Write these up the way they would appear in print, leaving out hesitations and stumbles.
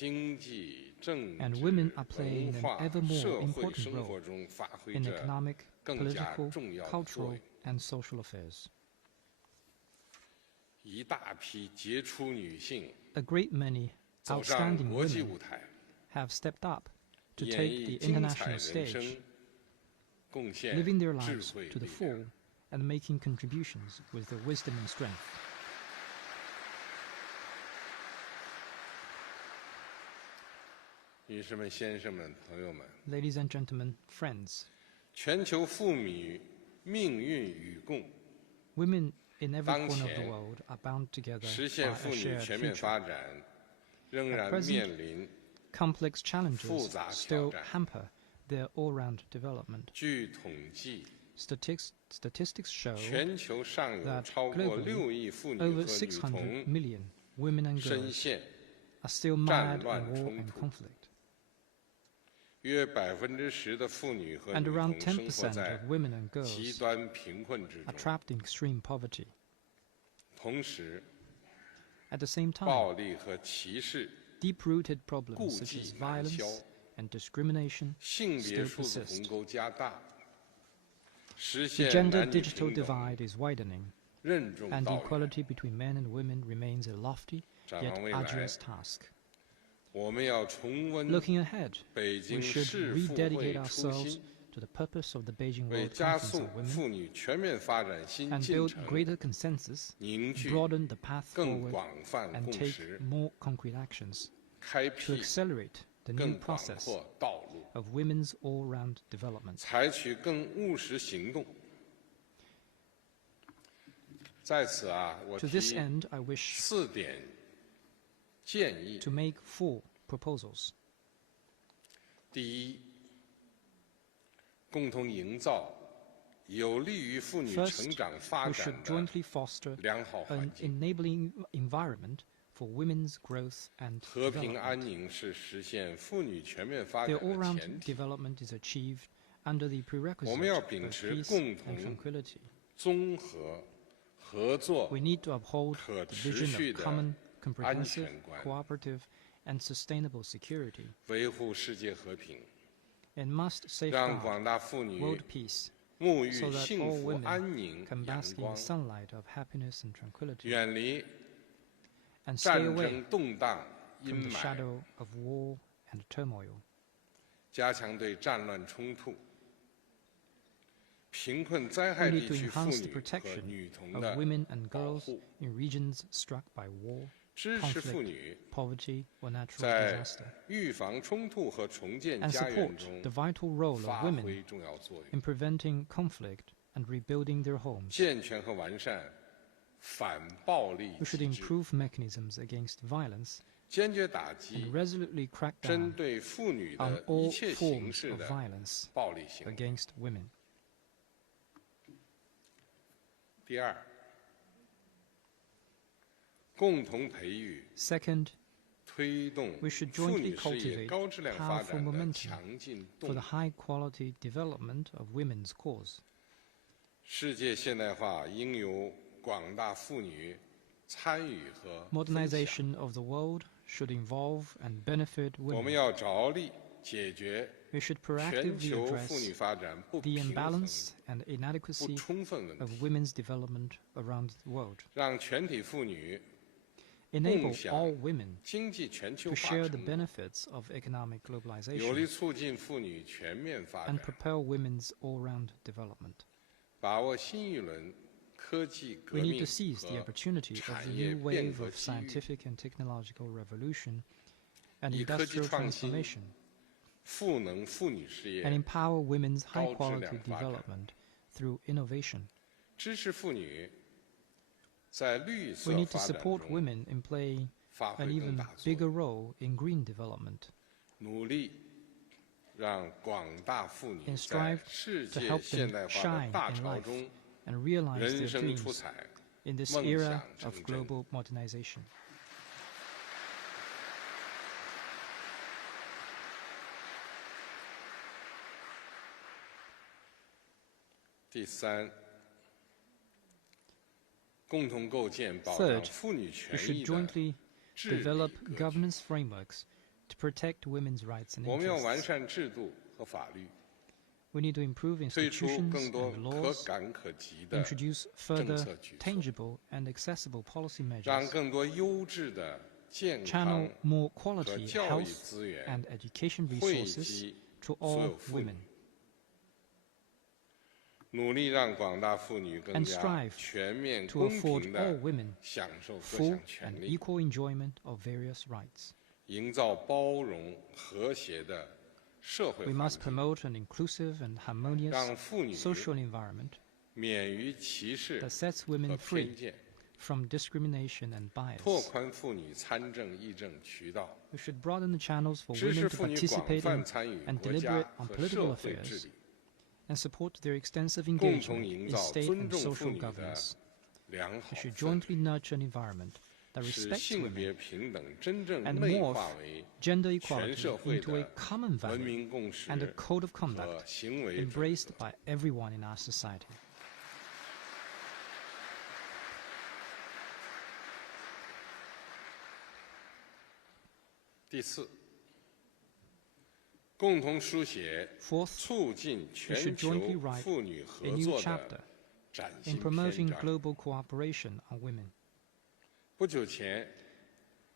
And women are playing an ever more important role in economic, political, cultural, and social affairs. A great many outstanding women have stepped up to take the international stage, living their lives to the full and making contributions with their wisdom and strength. Ladies and gentlemen, friends, women in every corner of the world are bound together by a shared future. At present, complex challenges still hamper their all-round development. Statistics show that globally, over 600 million women and girls are still mired in war and conflict. And around 10% of women and girls are trapped in extreme poverty. At the same time, deep-rooted problems such as violence and discrimination still persist. The gender-digital divide is widening, and the equality between men and women remains a lofty yet arduous task. Looking ahead, we should rededicate ourselves to the purpose of the Beijing World Conference on Women and build greater consensus, broaden the path forward, and take more concrete actions to accelerate the new process of women's all-round development. To this end, I wish to make 4 proposals. 第一，共同营造有利于妇女成长发展的良好环境。 An enabling environment for women's growth and 和平安宁是实现妇女全面发 Their 展的 all-round 前提。 development is achieved under the 我们要 prerequisite 秉 of 持 peace 共 and 同、 tranquility. 综合、合作、 We need to uphold 可 the 持 vision 续 of 的 common, 安 comprehensive, 全观， cooperative, and sustainable security, 维护世界和平， and must 让 safeguard 广大妇女 world peace 沐浴 so that 幸 all 福、 women 安宁、 can 阳 bask in 光 the， sunlight of happiness and tranquility, 远离 and stay 战 away 争动荡阴 from the 霾， shadow of war and turmoil. 加强对战乱冲突、贫困灾 We 害 need 地 to 区妇 enhance the 女和 protection 女童 of 的 women and 保 girls 护， in regions struck by war, 支持妇 conflict, 女 poverty, or natural 在 disaster, 预防冲突和重建 and 家园 support 中 the vital role of 发 women 挥重要作用， in preventing conflict and rebuilding their homes. 健全和完善反暴力 We should 机制， improve mechanisms against violence 坚决打击 and resolutely crack 针 down 对妇女 on 的一 all 切形 forms 式 of 的 violence 暴力行为。 against women. 第二，共同培育、 Second, 推动 we should 妇 jointly 女事业 cultivate 高质量发 powerful 展的 momentum 强劲 for 动 the 力。 high-quality development of women's cause. 世界现代化应由广大妇女参与和分享。 Modernization of the world should involve and benefit 我们 women. 要着力解决 We should 全 proactively 球妇女 address 发展不 the 平衡、 imbalance and 不 inadequacy 充分问 of 题， women's development around the world. 让全体妇女 Enable 共享 all women 经济全球 to 化 share the 成果， benefits of economic 有力 globalization 促进妇女全面发 and 展， propel women's all-round development. 把握新一轮科技革 We need 命 to seize the 和 opportunity of 产 the 业 new 变 wave 革 of 机遇， scientific and technological revolution and 以科技 industrial 创新 transformation 赋能妇女事 and 业， empower women's 高质 high-quality 量发展。 development through innovation. 支持妇女在绿 We 色 need to 发展 support 中 women in playing 发 an 挥更 even 大作 bigger 用， role in green development 努力让广大妇女 and 在 strive 世 to 界 help 现 them 代化的 shine 大 in 潮 life 中 and realize 人 their 生出 dreams 彩， in this 梦 era 想 of 成真。 global modernization. 第三，共同构建保障 Third, 妇女 We 权 should 益的 jointly 治理 develop 格局， governance frameworks to protect women's rights and 我们要完 interests. 善制度和法律， We need to improve 推出 institutions 更多 and 可 laws, 感可及的 introduce 政 further 策举措， tangible and accessible policy 让 measures, 更多优质的健 channel 康 more 和 quality 教育 health 资源 and education 惠 resources 及 to 所 all 有妇女， women, 努力让广大妇女更 and 加 strive 全面 to 公 afford 平 all 地 women 享受各 full 项权 and 利， equal enjoyment of various rights. 营造包容和谐的社会 We 环 must 境， promote an inclusive and harmonious 让妇女 social environment 免于歧视 that sets 和 women 偏 free 见， from discrimination and 拓 bias. 宽妇女参政议政渠道， We should broaden the channels for 支持 women to 妇女广 participate 泛 in 参与 and 国家 deliberate on 和 political 社会治 affairs 理， and support their extensive 共同 engagement 营 in 造 state 尊 and 重妇 social 女的 governance. 良好 We should 氛围， jointly nurture an environment that 使 respects 性 women 别平等真正 and 内 morph 化为 gender 全 equality 社会 into a 的 common 文 value 明共识 and a code of 和 conduct 行为准 embraced 则。 by everyone in our society. 第四，共同书写 Fourth, 促进 we 全 should 球 jointly write 妇女 a 合 new 作 chapter 的崭 in 新篇 promoting 章。 global cooperation on women. 不久前，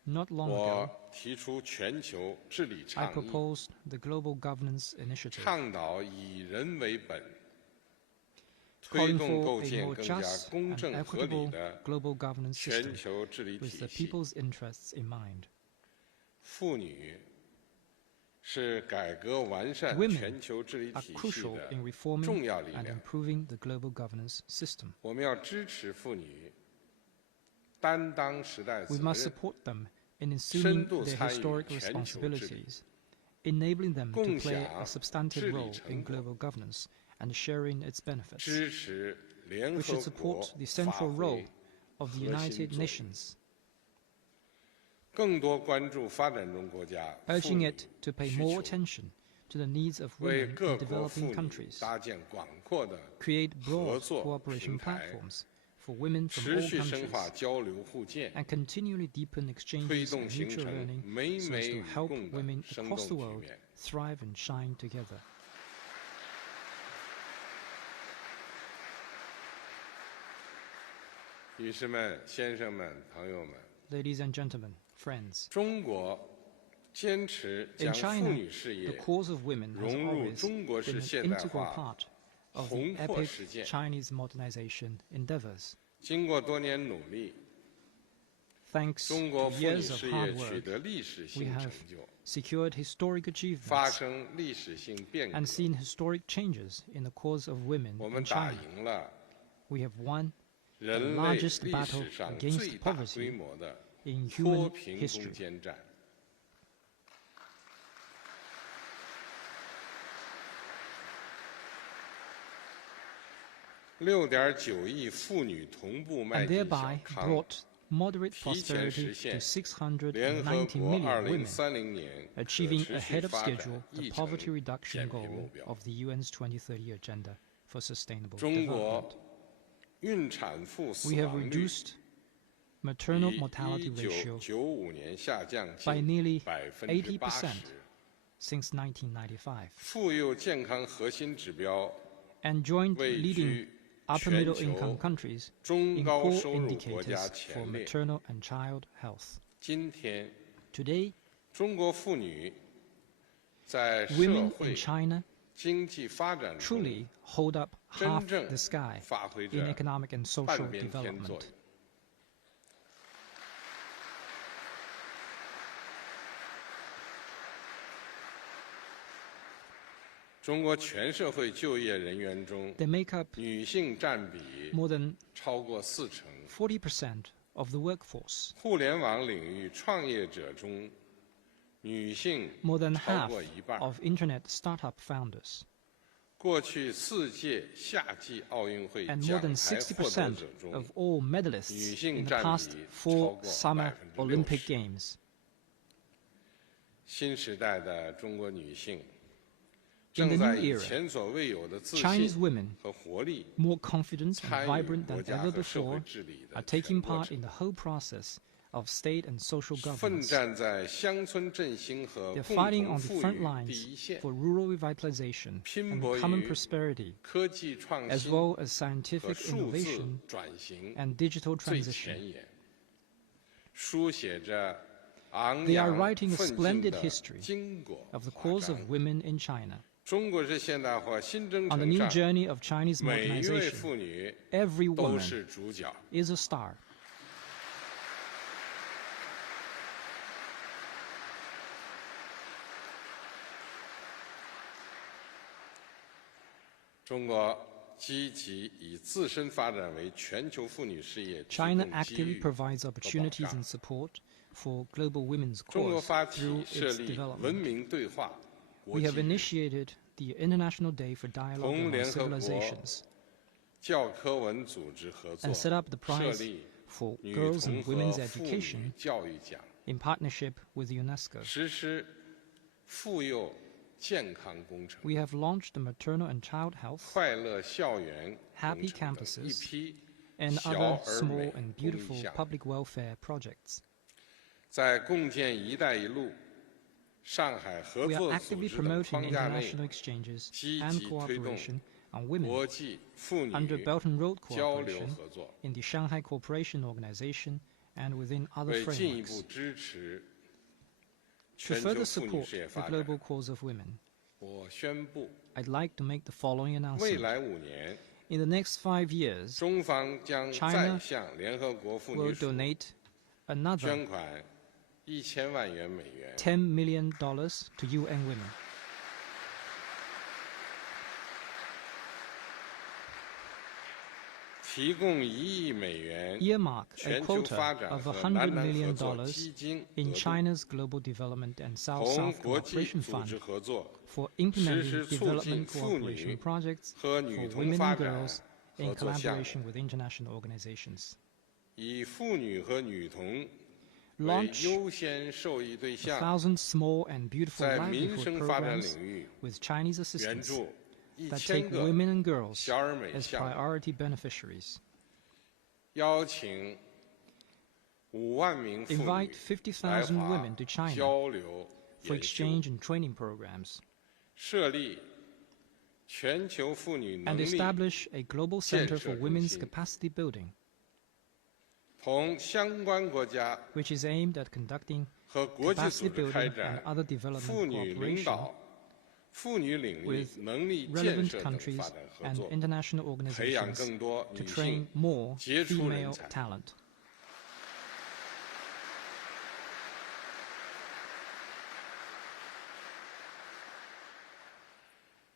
Not long 我 ago, 提出全球治理 I 倡议， proposed the Global Governance Initiative, 倡导以人为本，推 calling 动 for 构 a 建 more 更加 just 公 and 正合理 equitable 的 global governance 全 system 球治理 with 体 the 系。 people's interests in mind. 妇女是改革完善 Women 全球治理 are 体系 crucial 的 in reforming 重要力 and 量。 improving the global governance system. 我们要支持妇女担当时代 We 责 must 任， support them in assuming 深度 their 参与 historic 全球治理， responsibilities, enabling them to 共 play a 享 substantive 治理 role 成 in 果， global governance and sharing its benefits. 支持联 We 合 should 国 support the 发 central role 挥 of the 核心 United 作用， Nations, 更多关注发展中国家妇 urging 女 it to pay 需 more 求， attention to the needs of 为 women 各 in 国妇 developing 女 countries, 搭建广阔的 create 合 broad 作 cooperation 平台， platforms for women from 持 all 续深 countries, 化交流互鉴， and continually deepen 推 exchanges 动 and 形 mutual 成 learning 美 so 美 as to 与 help 共的 women 生 across 动 the 局 world 面。 thrive and shine together. 女士们、先生们、朋友们， Ladies and gentlemen, friends, 中国坚持 in 将妇 China, 女事 the 业 cause of women has 融入 always 中国式 been 现 an 代 integral 化 part of the 红破 epic 实践。 Chinese modernization endeavors. 经过多年努力， Thanks 中 to 国妇女 years of 事 hard 业取 work, 得历史 we 性 have 成就， secured historic 发 achievements 生历史性变革 and。seen historic changes in the cause of women 我 in 们打 China. 赢了 We have won 人类 largest 历 battle 史上 against 最大规 poverty 模的 in 脱 human 贫攻 history. 坚战。6.9亿妇女同步迈 And 进小 thereby 康， brought moderate 提前 prosperity 实 to 现联合690国 million women, 2030年可 achieving 持续 ahead of 发展 schedule the 议程 poverty reduction 减贫目 goal 标。 of the UN's 2030 Agenda for Sustainable 中国 Development. 孕产妇死 We have 亡率 reduced maternal 比 mortality ratio 1995年下降 by 近 nearly 80%。 80% since 1995, 妇幼健康核心指标 and joined 位 leading 居 upper 全 middle 球 income countries 中 in 高 core 收入国家 indicators for 前列。 maternal and child health. 今天， Today, 中国妇女在社 women 会 in China 经济发展中 truly hold up half 真正 the sky 发挥 in 着 economic and social 半边天作 development. 用。中国全社会就业人员中， They make up 女性占比 more than 超过40%。 40% of the workforce. 互联网领域创业者中，女性 More than 超 half 过一半。 of internet startup founders. 过去4届夏季奥运会 And more 奖 than 牌获得 60% 者中 of，all medalists 女性 in the 占 past 比 4超过 Summer 60%。 Olympic Games. 新时代的中国女性 In 正 the 在 new 以 era, 前所未有的自 Chinese 信 women, 和活力 more confident and 参与 vibrant 国 than 家 ever 和社会 before, 治理 are 的全 taking 过 part 程 in。the whole process of state and social 奋 governance. 战在乡村振兴和 They're 共 fighting 同 on the 富 front 裕第 lines 一线， for rural revitalization 拼 and 搏 common 于 prosperity, 科技创 as 新 well as 和 scientific 数字 innovation 转型 and digital 最 transition. 前沿，书写着昂 They are 扬 writing a 奋进 splendid 的 history 经过 of the 华 cause 章 of。women in China. 中国式现代化新征 On the 程 new 上， journey of Chinese 每一位 modernization, 妇女 every 都 woman 是主角。 is a star. 中国积极以自身发展为全球妇女事业提 China 供机 actively 遇。 provides opportunities 保障 and support for global women's 中国 cause 发起 through 设 its 立文 development. 明对话国 We 际 have 日， initiated the International Day for Dialogue 同 among 联合国 Civilizations 教科文组织合作， and set up the 设 prize 立 for 女 girls 童 and 和 women's 妇女 education 教育奖， in partnership with UNESCO. 实施妇幼健康工程、 We have launched the maternal and child health 快乐校园 Happy 工程等 campuses 一批 and 小 other 而美 small and 公益 beautiful 项目。 public welfare projects. 在共建“一带一路”上海合 We are 作组 actively 织等 promoting 框架内， international exchanges 积 and 极推动 cooperation on women 国际妇 under 女 Belt and Road 交流 cooperation 合作， in the Shanghai Cooperation Organization and within other 为进一 frameworks. 步支持 To 全球 further 妇女 support 事业 the 发展， global cause of women, 我宣布， I'd like to make the following 未 announcement. 来5年， In the next 5 years, 中方将 China 再向联合国妇 we'll 女署 donate another 捐款1000万元美元， $10 million to UN women. 提供1亿美元 Earmark a 全球发 quota 展 of 和 $100 南南合 million 作基金 in 额度， China's Global Development and 同 South-South 国际 Cooperation 组织 Fund 合作， for 实 implementing 施促进 development 妇 cooperation 女 projects 和 for 女童 women 发 and 展 girls 合 in 作项目， collaboration with international organizations. 以妇女和女童为 Launch 优先受益对象， 1,000 small and beautiful 在民 livelihood 生发展 programs 领域 with Chinese 援 assistance 助 that 1000 take 个 women and girls 小而美 as 项目， priority beneficiaries. 邀请5万名妇 Invite 女来 50,000 华 women to China 交流 for 研修， exchange and training programs, 设立全球妇女能 and 力 establish a global center for 建设中 women's 心 capacity building, 同相关国家 which is aimed at conducting 和国际 capacity 组织开 building and 展 other 妇 development 女领 cooperation 导、妇女领域 with 能力建 relevant 设等 countries 发展合 and 作， international 培养 organizations 更多 to 女 train 性 more 杰出人 female 才。 talent.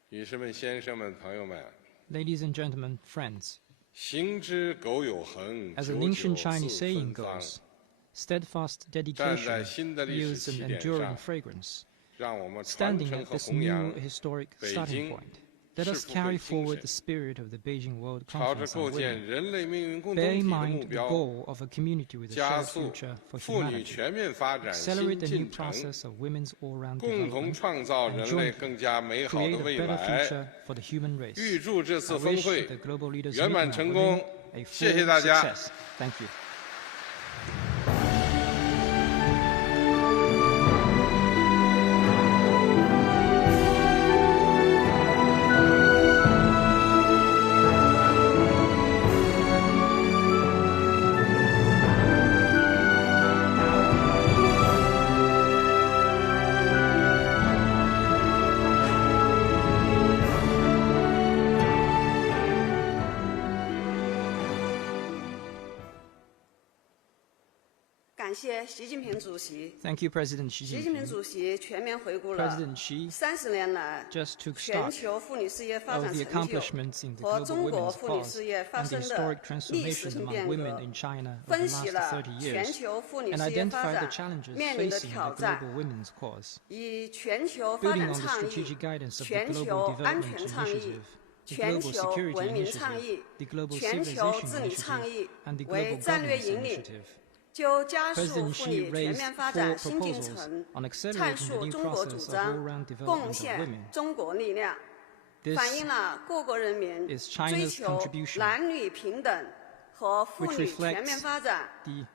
女士们、先生们、朋友们， Ladies and gentlemen, friends, 行之苟有恒， as 久 an 久 ancient 似 Chinese 芬 saying 芳。 goes, steadfast 站 dedication 在新的历史 yields 起 an 点 enduring 上， fragrance. 让我们传 Standing 承 at 和 this 弘扬 new historic 北 starting 京 point, let 世 us 福会 carry 精 forward 神 the spirit of the Beijing World 朝着 Conference 构 on 建 Women, 人类命运共 bear 同 in 体的目 mind the 标， goal of a community with a 加 shared 速 future for 妇女 humanity, 全面发展 accelerate 新 the new 进程， process of women's all-round 共同 development, 创造 and 人类 jointly 更加美好的 create a 未 better 来。 future for the human race. 预祝这 I 次峰 wish 会 the global leaders 圆满 meeting 成 on 功 women a 谢谢 full 大家。 success. Thank you. Thank you, President Xi 习近平 Jinping. 主席全面回顾了 President Xi 30年来 just took 全 stock 球妇女事业发 of 展 the 成就 accomplishments in the 和 global 中国 women's 妇女 cause 事业发 and the 生的 historic 历史 transformation 性 among 变 women 革， in China over 分 the 析 last 了 30全 years 球妇女 and 事业发 identified the 展 challenges 面临的 facing 挑 the 战， global women's cause. 以全球发 Building 展 on the 倡议 strategic、guidance of the 全 global 球安 development 全倡议、 initiative, the 全 global 球 security 文明倡议 initiative, the global 全球 civilization 治理倡 initiative, 议 and the 为 global 战略 governance 引领， initiative. 就加速 President 妇 Xi 女全 raised 面发 4展新进 proposals 程， on 阐 accelerating the 述 new 中国主 process of 张 all-round， 贡 development of 献 women. 中国力量， This 反映了各国人民 is 追 China's 求 contribution, 男女平等和妇 which 女全面 reflects 发展 the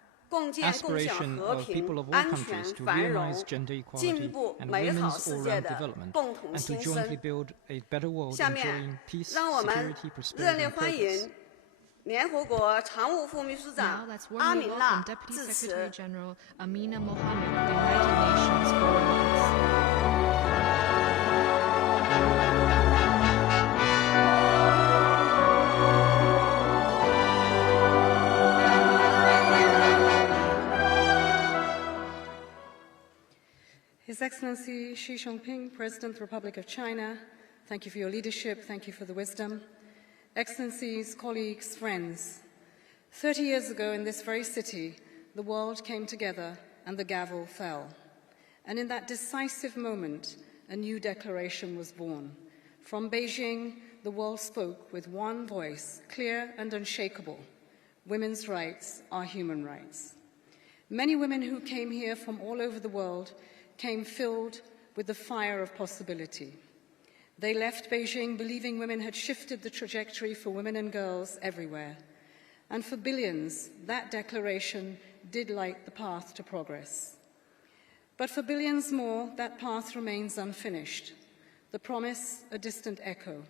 aspiration of people of all countries to realize gender equality and women's all-round development, and to jointly build a better world enjoying peace, security, prosperity, and progress. 联合国常务副秘书长阿米娜致辞。His Excellency Xi Jinping, President of the Republic of China, thank you for your leadership, thank you for the wisdom. Excellencies, colleagues, friends, 30 years ago in this very city, the world came together and the gavel fell. And in that decisive moment, a new declaration was born. From Beijing, the world spoke with one voice, clear and unshakable. Women's rights are human rights. Many women who came here from all over the world came filled with the fire of possibility. They left Beijing believing women had shifted the trajectory for women and girls everywhere. And for billions, that declaration did light the path to progress. But for billions more, that path remains unfinished. The promise, a distant echo.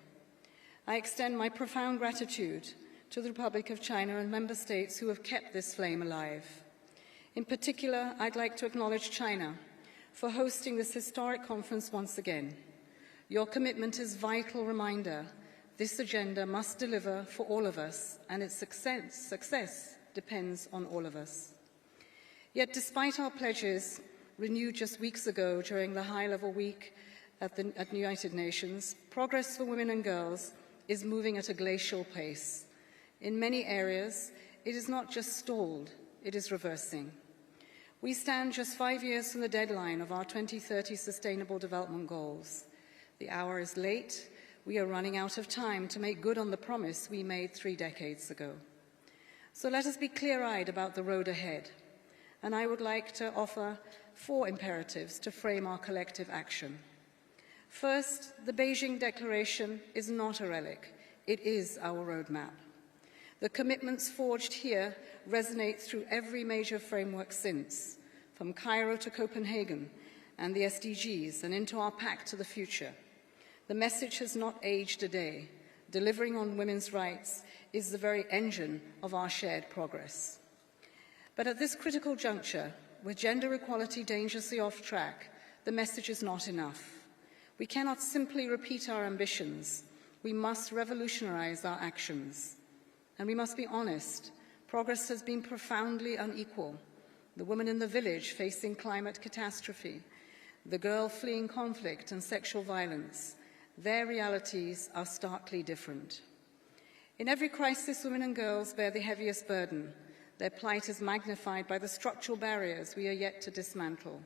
I extend my profound gratitude to the Republic of China and member states who have kept this flame alive. In particular, I'd like to acknowledge China for hosting this historic conference once again. Your commitment is a vital reminder this agenda must deliver for all of us, and its success depends on all of us. Yet despite our pledges, renewed just weeks ago during the high-level week at the United Nations, progress for women and girls is moving at a glacial pace. In many areas, it is not just stalled, it is reversing. We stand just 5 years from the deadline of our 2030 Sustainable Development Goals. The hour is late. We are running out of time to make good on the promise we made 3 decades ago. So let us be clear-eyed about the road ahead. And I would like to offer 4 imperatives to frame our collective action. First, the Beijing Declaration is not a relic. It is our roadmap. The commitments forged here resonate through every major framework since, from Cairo to Copenhagen and the SDGs and into our pact to the future. The message has not aged a day. Delivering on women's rights is the very engine of our shared progress. But at this critical juncture, with gender equality dangerously off track, the message is not enough. We cannot simply repeat our ambitions. We must revolutionize our actions. And we must be honest, progress has been profoundly unequal. The woman in the village facing climate catastrophe, the girl fleeing conflict and sexual violence, their realities are starkly different. In every crisis, women and girls bear the heaviest burden. Their plight is magnified by the structural barriers we are yet to dismantle.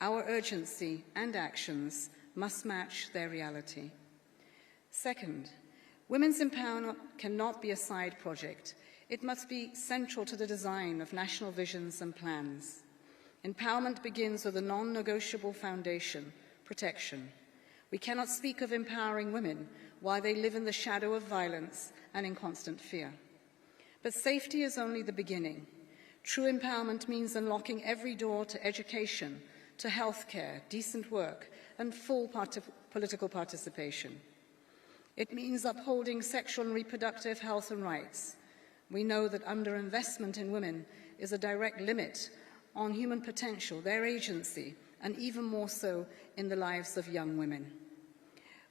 Our urgency and actions must match their reality. Second, women's empowerment cannot be a side project. It must be central to the design of national visions and plans. Empowerment begins with a non-negotiable foundation, protection. We cannot speak of empowering women while they live in the shadow of violence and in constant fear. But safety is only the beginning. True empowerment means unlocking every door to education, to healthcare, decent work, and full political participation. It means upholding sexual and reproductive health and rights. We know that underinvestment in women is a direct limit on human potential, their agency, and even more so in the lives of young women.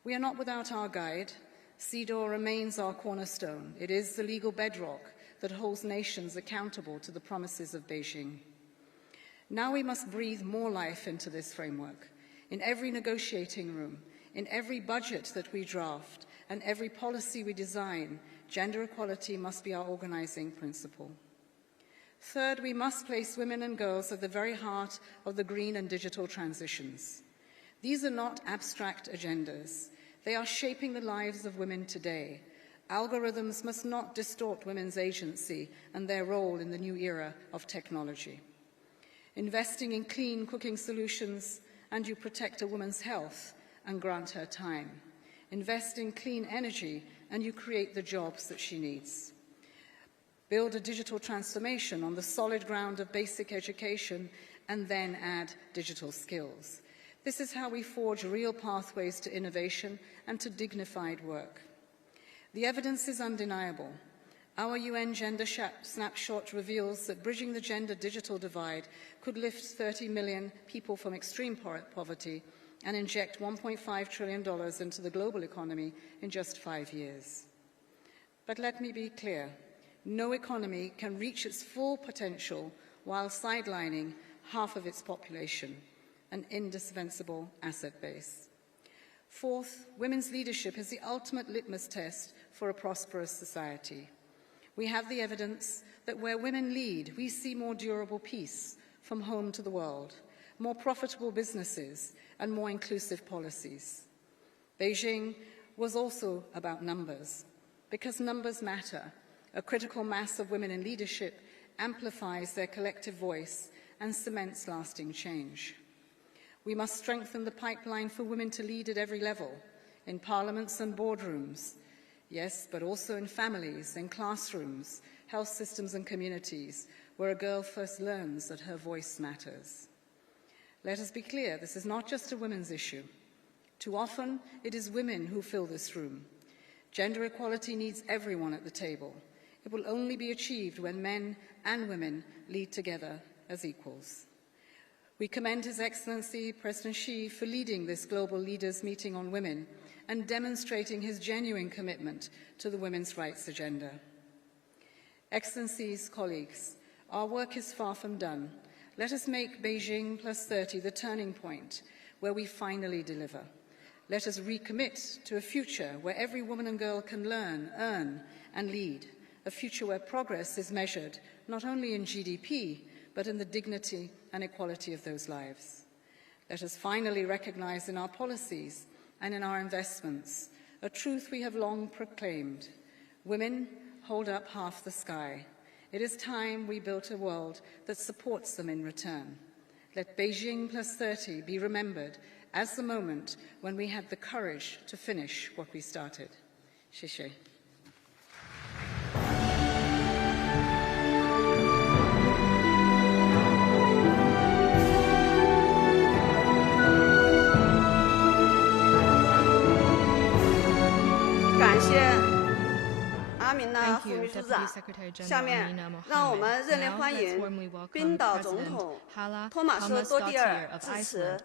We are not without our guide. CEDAW remains our cornerstone. It is the legal bedrock that holds nations accountable to the promises of Beijing. Now we must breathe more life into this framework. In every negotiating room, in every budget that we draft, and every policy we design, gender equality must be our organizing principle. Third, we must place women and girls at the very heart of the green and digital transitions. These are not abstract agendas. They are shaping the lives of women today. Algorithms must not distort women's agency and their role in the new era of technology. Investing in clean cooking solutions, and you protect a woman's health and grant her time. Invest in clean energy, and you create the jobs that she needs. build a digital transformation on the solid ground of basic education, and then add digital skills. This is how we forge real pathways to innovation and to dignified work. The evidence is undeniable. Our UN Gender Snapshot reveals that bridging the gender-digital divide could lift 30 million people from extreme poverty and inject $1.5 trillion into the global economy in just 5 years. But let me be clear, no economy can reach its full potential while sidelining half of its population, an indispensable asset base. Fourth, women's leadership is the ultimate litmus test for a prosperous society. We have the evidence that where women lead, we see more durable peace from home to the world, more profitable businesses, and more inclusive policies. Beijing was also about numbers, because numbers matter. A critical mass of women in leadership amplifies their collective voice and cements lasting change. We must strengthen the pipeline for women to lead at every level, in parliaments and boardrooms, yes, but also in families, in classrooms, health systems and communities, where a girl first learns that her voice matters. Let us be clear, this is not just a women's issue. Too often, it is women who fill this room. Gender equality needs everyone at the table. It will only be achieved when men and women lead together as equals. We commend His Excellency President Xi for leading this global leaders meeting on women and demonstrating his genuine commitment to the women's rights agenda. Excellencies, colleagues, our work is far from done. Let us make Beijing +30 the turning point where we finally deliver. Let us recommit to a future where every woman and girl can learn, earn, and lead, a future where progress is measured not only in GDP, but in the dignity and equality of those lives. Let us finally recognize in our policies and in our investments a truth we have long proclaimed. Women hold up half the sky. It is time we built a world that supports them in return. Let Beijing +30 be remembered as the moment when we had the courage to finish what we started. 谢谢。感谢阿敏娜副秘书长。下面让我们热烈欢迎冰岛总统托马斯多蒂尔致辞。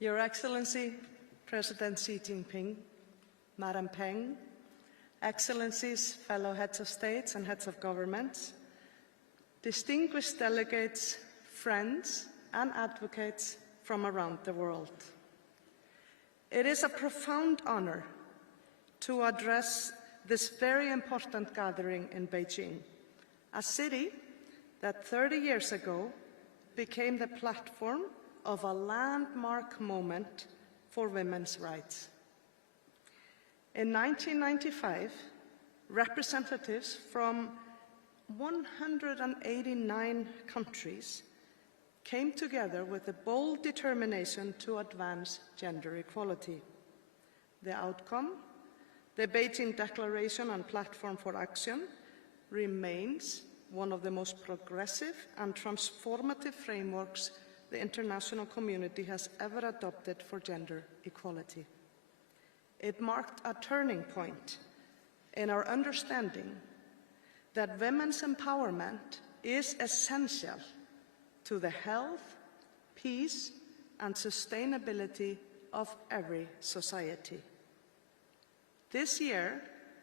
Your Excellency, President Xi Jinping, Madam Peng, Excellencies, fellow heads of states and heads of governments, distinguished delegates, friends, and advocates from around the world. It is a profound honor to address this very important gathering in Beijing, a city that 30 years ago became the platform of a landmark moment for women's rights. In 1995, representatives from 189 countries came together with a bold determination to advance gender equality. The outcome, the Beijing Declaration and Platform for Action, remains one of the most progressive and transformative frameworks the international community has ever adopted for gender equality. It marked a turning point in our understanding that women's empowerment is essential to the health, peace, and sustainability of every society. This year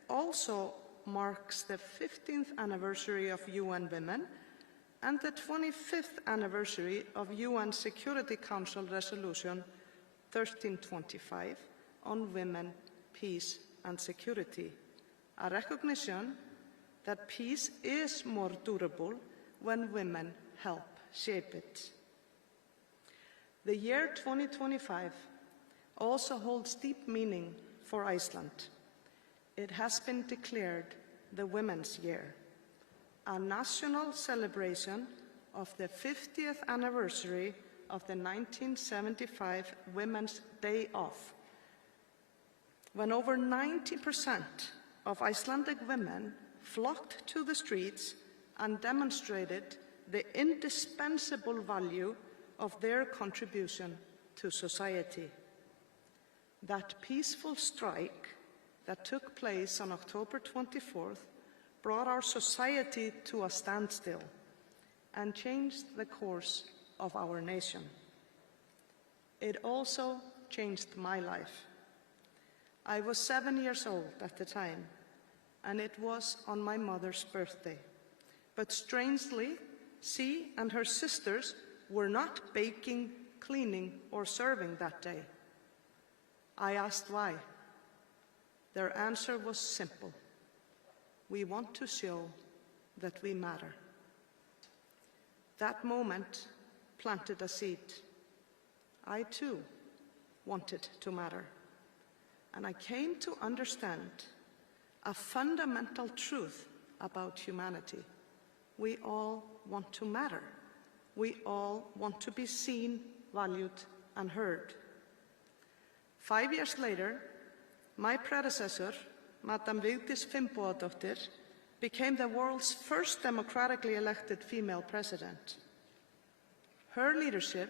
also marks the 15th anniversary of UN Women and the 25th anniversary of UN Security Council Resolution 1325 on women, peace, and security, a recognition that peace is more durable when women help shape it. The year 2025 also holds deep meaning for Iceland. It has been declared the Women's Year, a national celebration of the 50th anniversary of the 1975 Women's Day Off, when over 90% of Icelandic women flocked to the streets and demonstrated the indispensable value of their contribution to society. That peaceful strike that took place on October 24th brought our society to a standstill and changed the course of our nation. It also changed my life. I was 7 years old at the time, and it was on my mother's birthday. But strangely, she and her sisters were not baking, cleaning, or serving that day. I asked why. Their answer was simple. We want to show that we matter. That moment planted a seed. I too wanted to matter. And I came to understand a fundamental truth about humanity. We all want to matter. We all want to be seen, valued, and heard. 5 years later, my predecessor, Madam Vigdís Finnbogadóttir, became the world's first democratically elected female president. Her leadership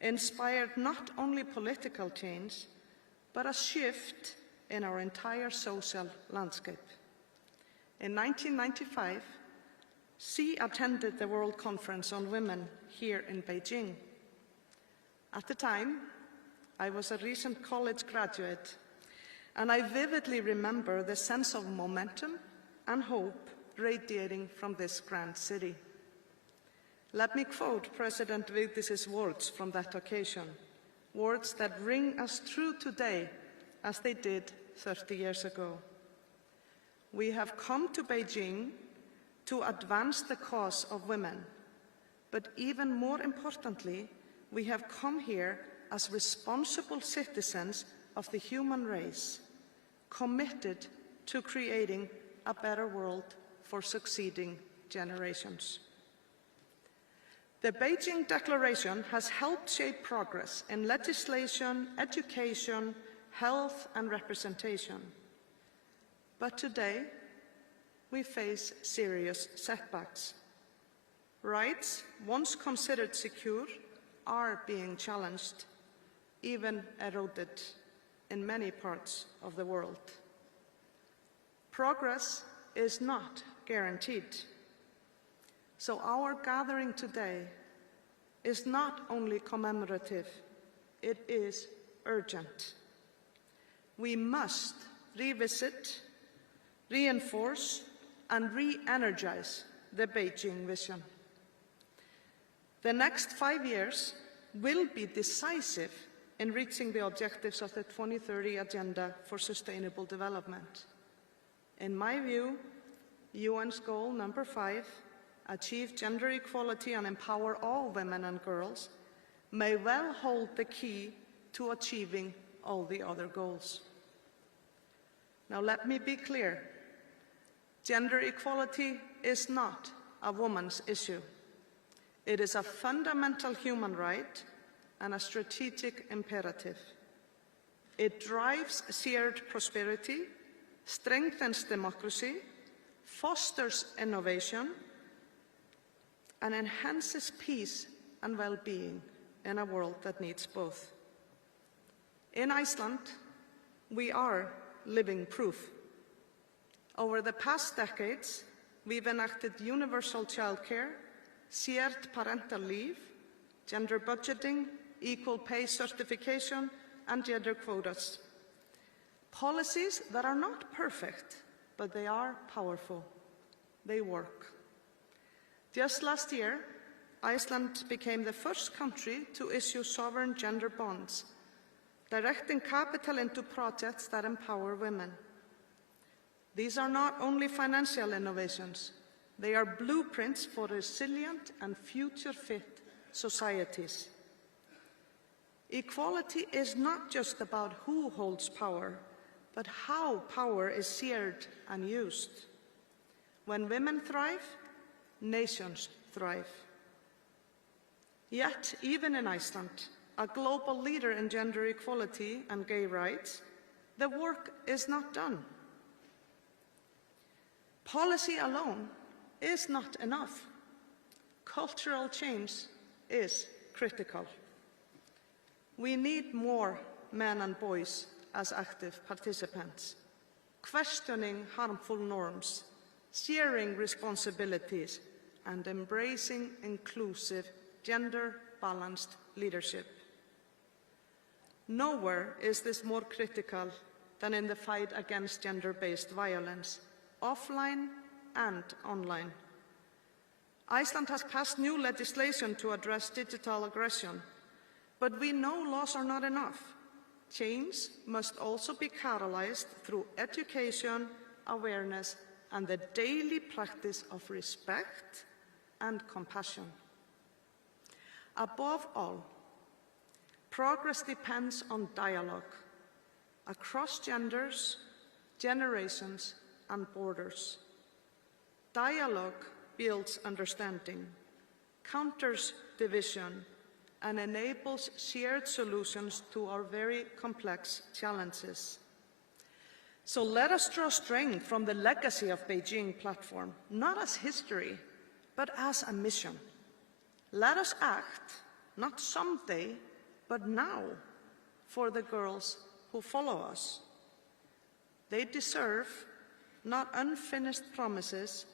inspired not only political change, but a shift in our entire social landscape. In 1995, she attended the World Conference on Women here in Beijing. At the time, I was a recent college graduate, and I vividly remember the sense of momentum and hope radiating from this grand city. Let me quote President Vigdís's words from that occasion, words that ring as true today as they did 30 years ago. We have come to Beijing to advance the cause of women, but even more importantly, we have come here as responsible citizens of the human race, committed to creating a better world for succeeding generations. The Beijing Declaration has helped shape progress in legislation, education, health, and representation. But today, we face serious setbacks. Rights, once considered secure, are being challenged, even eroded in many parts of the world. Progress is not guaranteed. So our gathering today is not only commemorative, it is urgent. We must revisit, reinforce, and re-energize the Beijing vision. The next 5 years will be decisive in reaching the objectives of the 2030 Agenda for Sustainable Development. In my view, UN's goal number 5, achieve gender equality and empower all women and girls, may well hold the key to achieving all the other goals. Now let me be clear. Gender equality is not a woman's issue. It is a fundamental human right and a strategic imperative. It drives shared prosperity, strengthens democracy, fosters innovation, and enhances peace and well-being in a world that needs both. In Iceland, we are living proof. Over the past decades, we've enacted universal childcare, shared parental leave, gender budgeting, equal pay certification, and gender quotas. Policies that are not perfect, but they are powerful. They work. Just last year, Iceland became the first country to issue sovereign gender bonds, directing capital into projects that empower women. These are not only financial innovations, They are blueprints for resilient and future-fit societies. Equality is not just about who holds power, but how power is shared and used. When women thrive, nations thrive. Yet, even in Iceland, a global leader in gender equality and gay rights, the work is not done. Policy alone is not enough. Cultural change is critical. We need more men and boys as active participants, questioning harmful norms, sharing responsibilities, and embracing inclusive, gender-balanced leadership. Nowhere is this more critical than in the fight against gender-based violence, offline and online. Iceland has passed new legislation to address digital aggression, but we know laws are not enough. Change must also be catalyzed through education, awareness, and the daily practice of respect and compassion. Above all, progress depends on dialogue across genders, generations, and borders. Dialogue builds understanding, counters division, and enables shared solutions to our very complex challenges. So let us draw strength from the legacy of Beijing platform, not as history, but as a mission. Let us act, not someday, but now, for the girls who follow us. They deserve not unfinished promises,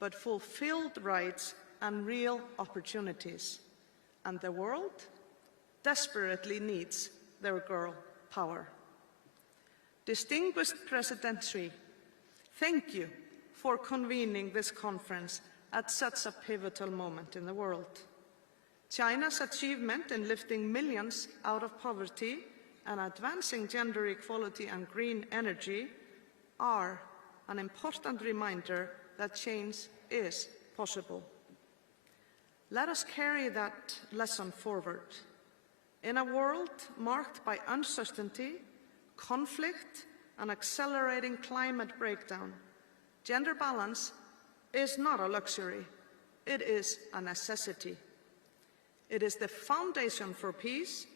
but fulfilled rights and real opportunities. And the world desperately needs their girl power. Distinguished President Xi, thank you for convening this conference at such a pivotal moment in the world. China's achievement in lifting millions out of poverty and advancing gender equality and green energy are an important reminder that change is possible. Let us carry that lesson forward. In a world marked by uncertainty, conflict, and accelerating climate breakdown, gender balance is not a luxury, it is a necessity. It is the foundation for peace,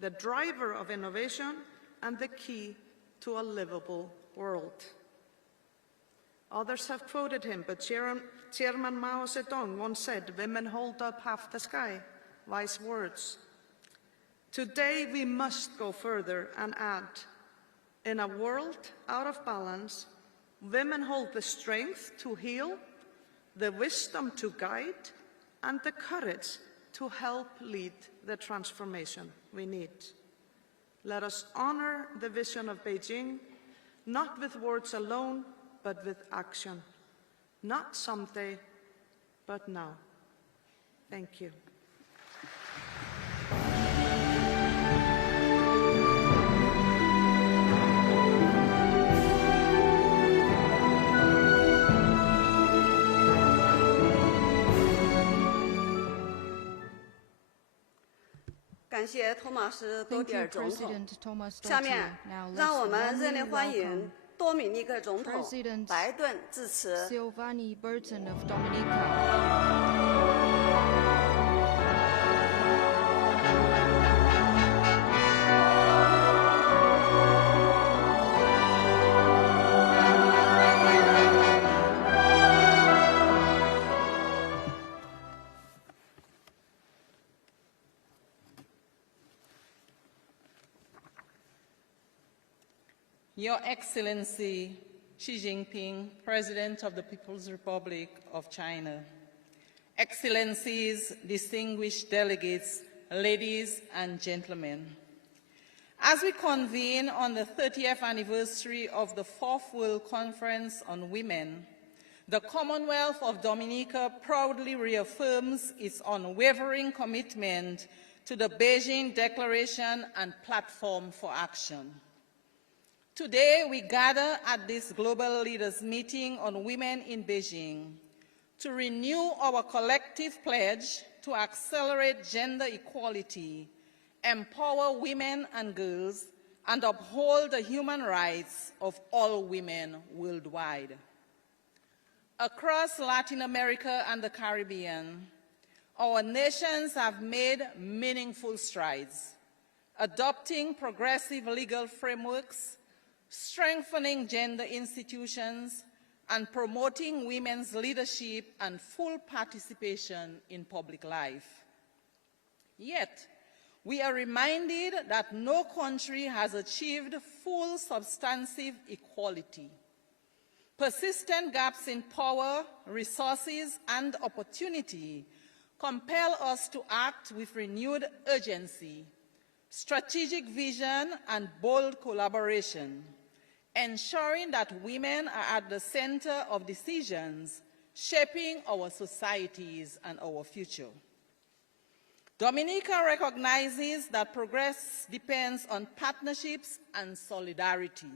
the driver of innovation, and the key to a livable world. Others have quoted him, but Chairman Mao Zedong once said, "Women hold up half the sky." Wise words. Today we must go further and add, in a world out of balance, women hold the strength to heal, the wisdom to guide, and the courage to help lead the transformation we need. Let us honor the vision of Beijing, not with words alone, but with action. Not someday, but now. Thank you.感谢托马斯·多蒂尔总统。下面，让我们热烈欢迎多米尼克总统白顿致辞。Your Excellency Xi Jinping, President of the People's Republic of China, Excellencies, distinguished delegates, ladies and gentlemen, as we convene on the 30th anniversary of the Fourth World Conference on Women, the Commonwealth of Dominica proudly reaffirms its unwavering commitment to the Beijing Declaration and Platform for Action. Today, we gather at this Global Leaders Meeting on Women in Beijing to renew our collective pledge to accelerate gender equality, empower women and girls, and uphold the human rights of all women worldwide. Across Latin America and the Caribbean, our nations have made meaningful strides, adopting progressive legal frameworks, strengthening gender institutions, and promoting women's leadership and full participation in public life. Yet, we are reminded that no country has achieved full substantive equality. Persistent gaps in power, resources, and opportunity compel us to act with renewed urgency, strategic vision, and bold collaboration, ensuring that women are at the center of decisions shaping our societies and our future. Dominica recognizes that progress depends on partnerships and solidarity.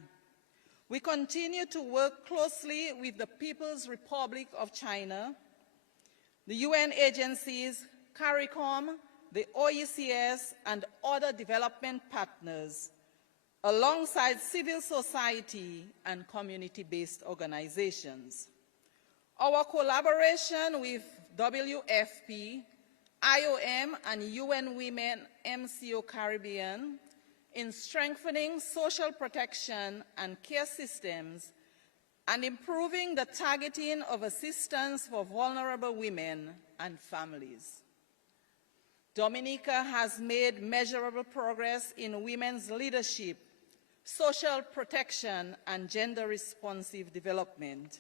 We continue to work closely with the People's Republic of China, the UN agencies, CARICOM, the OECS, and other development partners, alongside civil society and community-based organizations. Our collaboration with WFP, IOM, and UN Women MCO Caribbean in strengthening social protection and care systems and improving the targeting of assistance for vulnerable women and families. Dominica has made measurable progress in women's leadership, social protection, and gender-responsive development.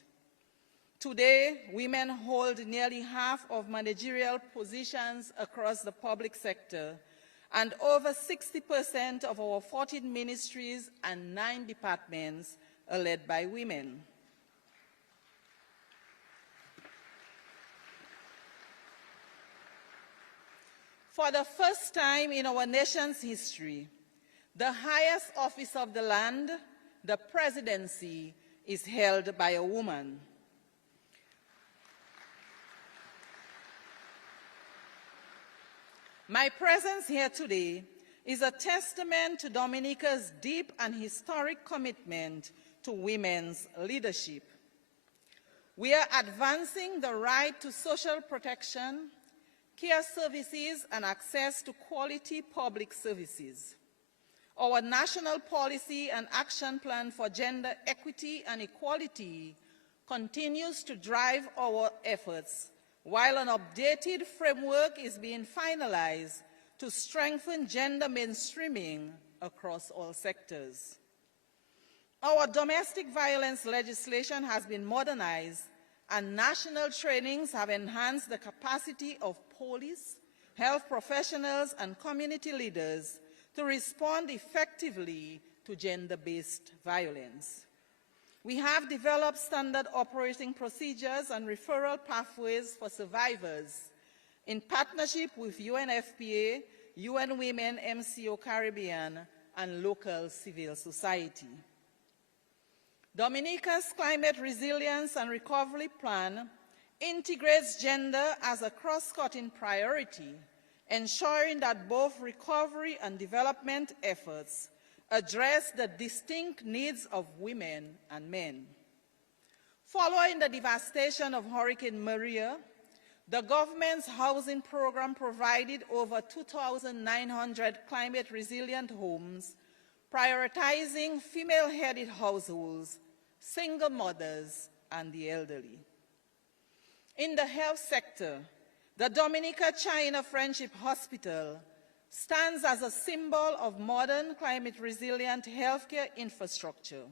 Today, women hold nearly half of managerial positions across the public sector, and over 60% of our 14 ministries and 9 departments are led by women. For the first time in our nation's history, the highest office of the land, the presidency, is held by a woman. My presence here today is a testament to Dominica's deep and historic commitment to women's leadership. We are advancing the right to social protection, care services, and access to quality public services. Our National Policy and Action Plan for Gender Equity and Equality continues to drive our efforts, while an updated framework is being finalized to strengthen gender mainstreaming across all sectors. Our domestic violence legislation has been modernized, and national trainings have enhanced the capacity of police, health professionals, and community leaders to respond effectively to gender-based violence. We have developed standard operating procedures and referral pathways for survivors in partnership with UNFPA, UN Women MCO Caribbean, and local civil society. Dominica's Climate Resilience and Recovery Plan integrates gender as a cross-cutting priority, ensuring that both recovery and development efforts address the distinct needs of women and men. Following the devastation of Hurricane Maria, the government's housing program provided over 2,900 climate-resilient homes, prioritizing female-headed households, single mothers, and the elderly. In the health sector, the Dominica-China Friendship Hospital stands as a symbol of modern climate-resilient healthcare infrastructure,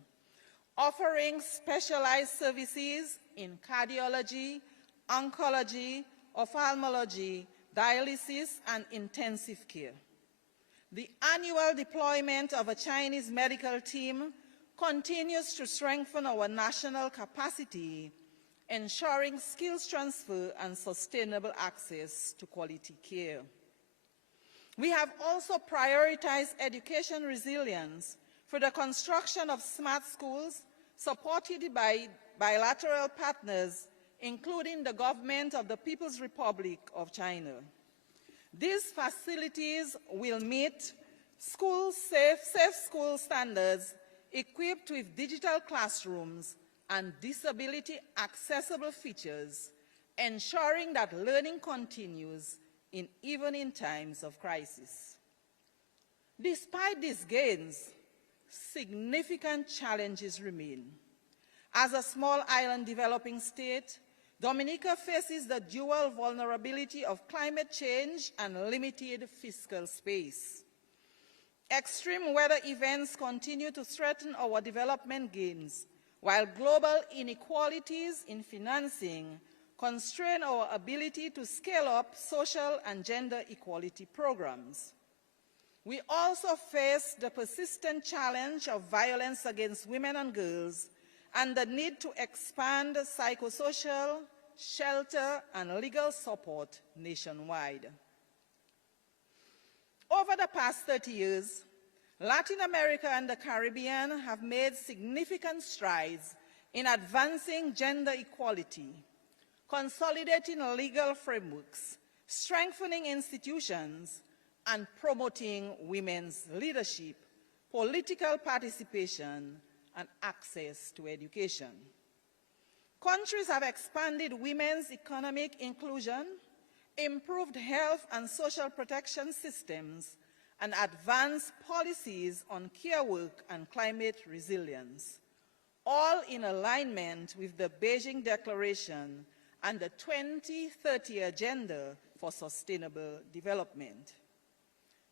offering specialized services in cardiology, oncology, ophthalmology, dialysis, and intensive care. The annual deployment of a Chinese medical team continues to strengthen our national capacity, ensuring skills transfer and sustainable access to quality care. We have also prioritized education resilience for the construction of smart schools supported by bilateral partners including the government of the People's Republic of China. These facilities will meet safe school standards equipped with digital classrooms and disability-accessible features, ensuring that learning continues even in times of crisis. Despite these gains, significant challenges remain. As a small island developing state, Dominica faces the dual vulnerability of climate change and limited fiscal space. Extreme weather events continue to threaten our development gains, while global inequalities in financing constrain our ability to scale up social and gender equality programs. We also face the persistent challenge of violence against women and girls and the need to expand psychosocial, shelter, and legal support nationwide. Over the past 30 years, Latin America and the Caribbean have made significant strides in advancing gender equality, consolidating legal frameworks, strengthening institutions, and promoting women's leadership, political participation, and access to education. Countries have expanded women's economic inclusion, improved health and social protection systems, and advanced policies on care work and climate resilience, all in alignment with the Beijing Declaration and the 2030 Agenda for Sustainable Development.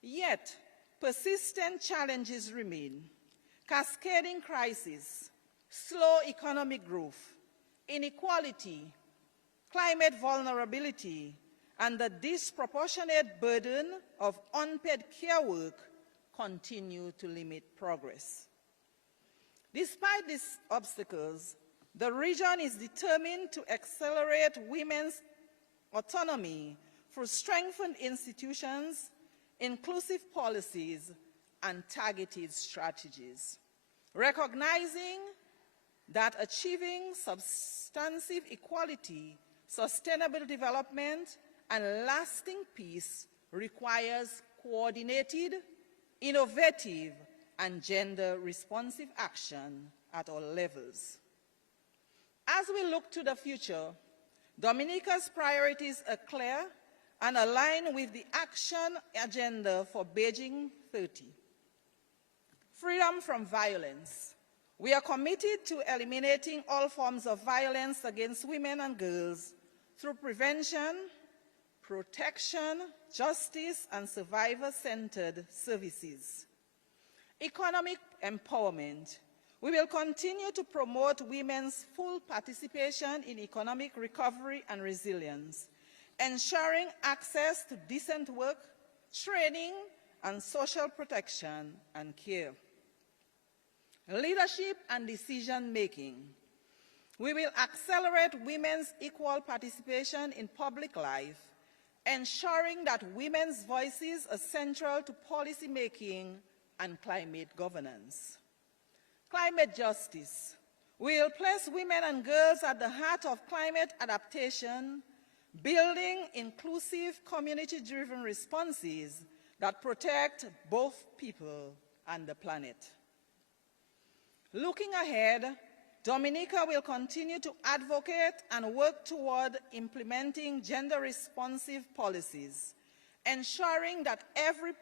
Yet, persistent challenges remain: cascading crises, slow economic growth, inequality, climate vulnerability, and the disproportionate burden of unpaid care work continue to limit progress. Despite these obstacles, the region is determined to accelerate women's autonomy through strengthened institutions, inclusive policies, and targeted strategies, recognizing that achieving substantive equality, sustainable development, and lasting peace requires coordinated, innovative, and gender-responsive action at all levels. As we look to the future, Dominica's priorities are clear and align with the action agenda for Beijing 30. Freedom from violence. We are committed to eliminating all forms of violence against women and girls through prevention, protection, justice, and survivor-centered services. Economic empowerment. We will continue to promote women's full participation in economic recovery and resilience, ensuring access to decent work, training, and social protection and care. Leadership and decision-making. We will accelerate women's equal participation in public life, ensuring that women's voices are central to policy-making and climate governance. Climate justice. We will place women and girls at the heart of climate adaptation, building inclusive, community-driven responses that protect both people and the planet. Looking ahead, Dominica will continue to advocate and work toward implementing gender-responsive policies, ensuring that every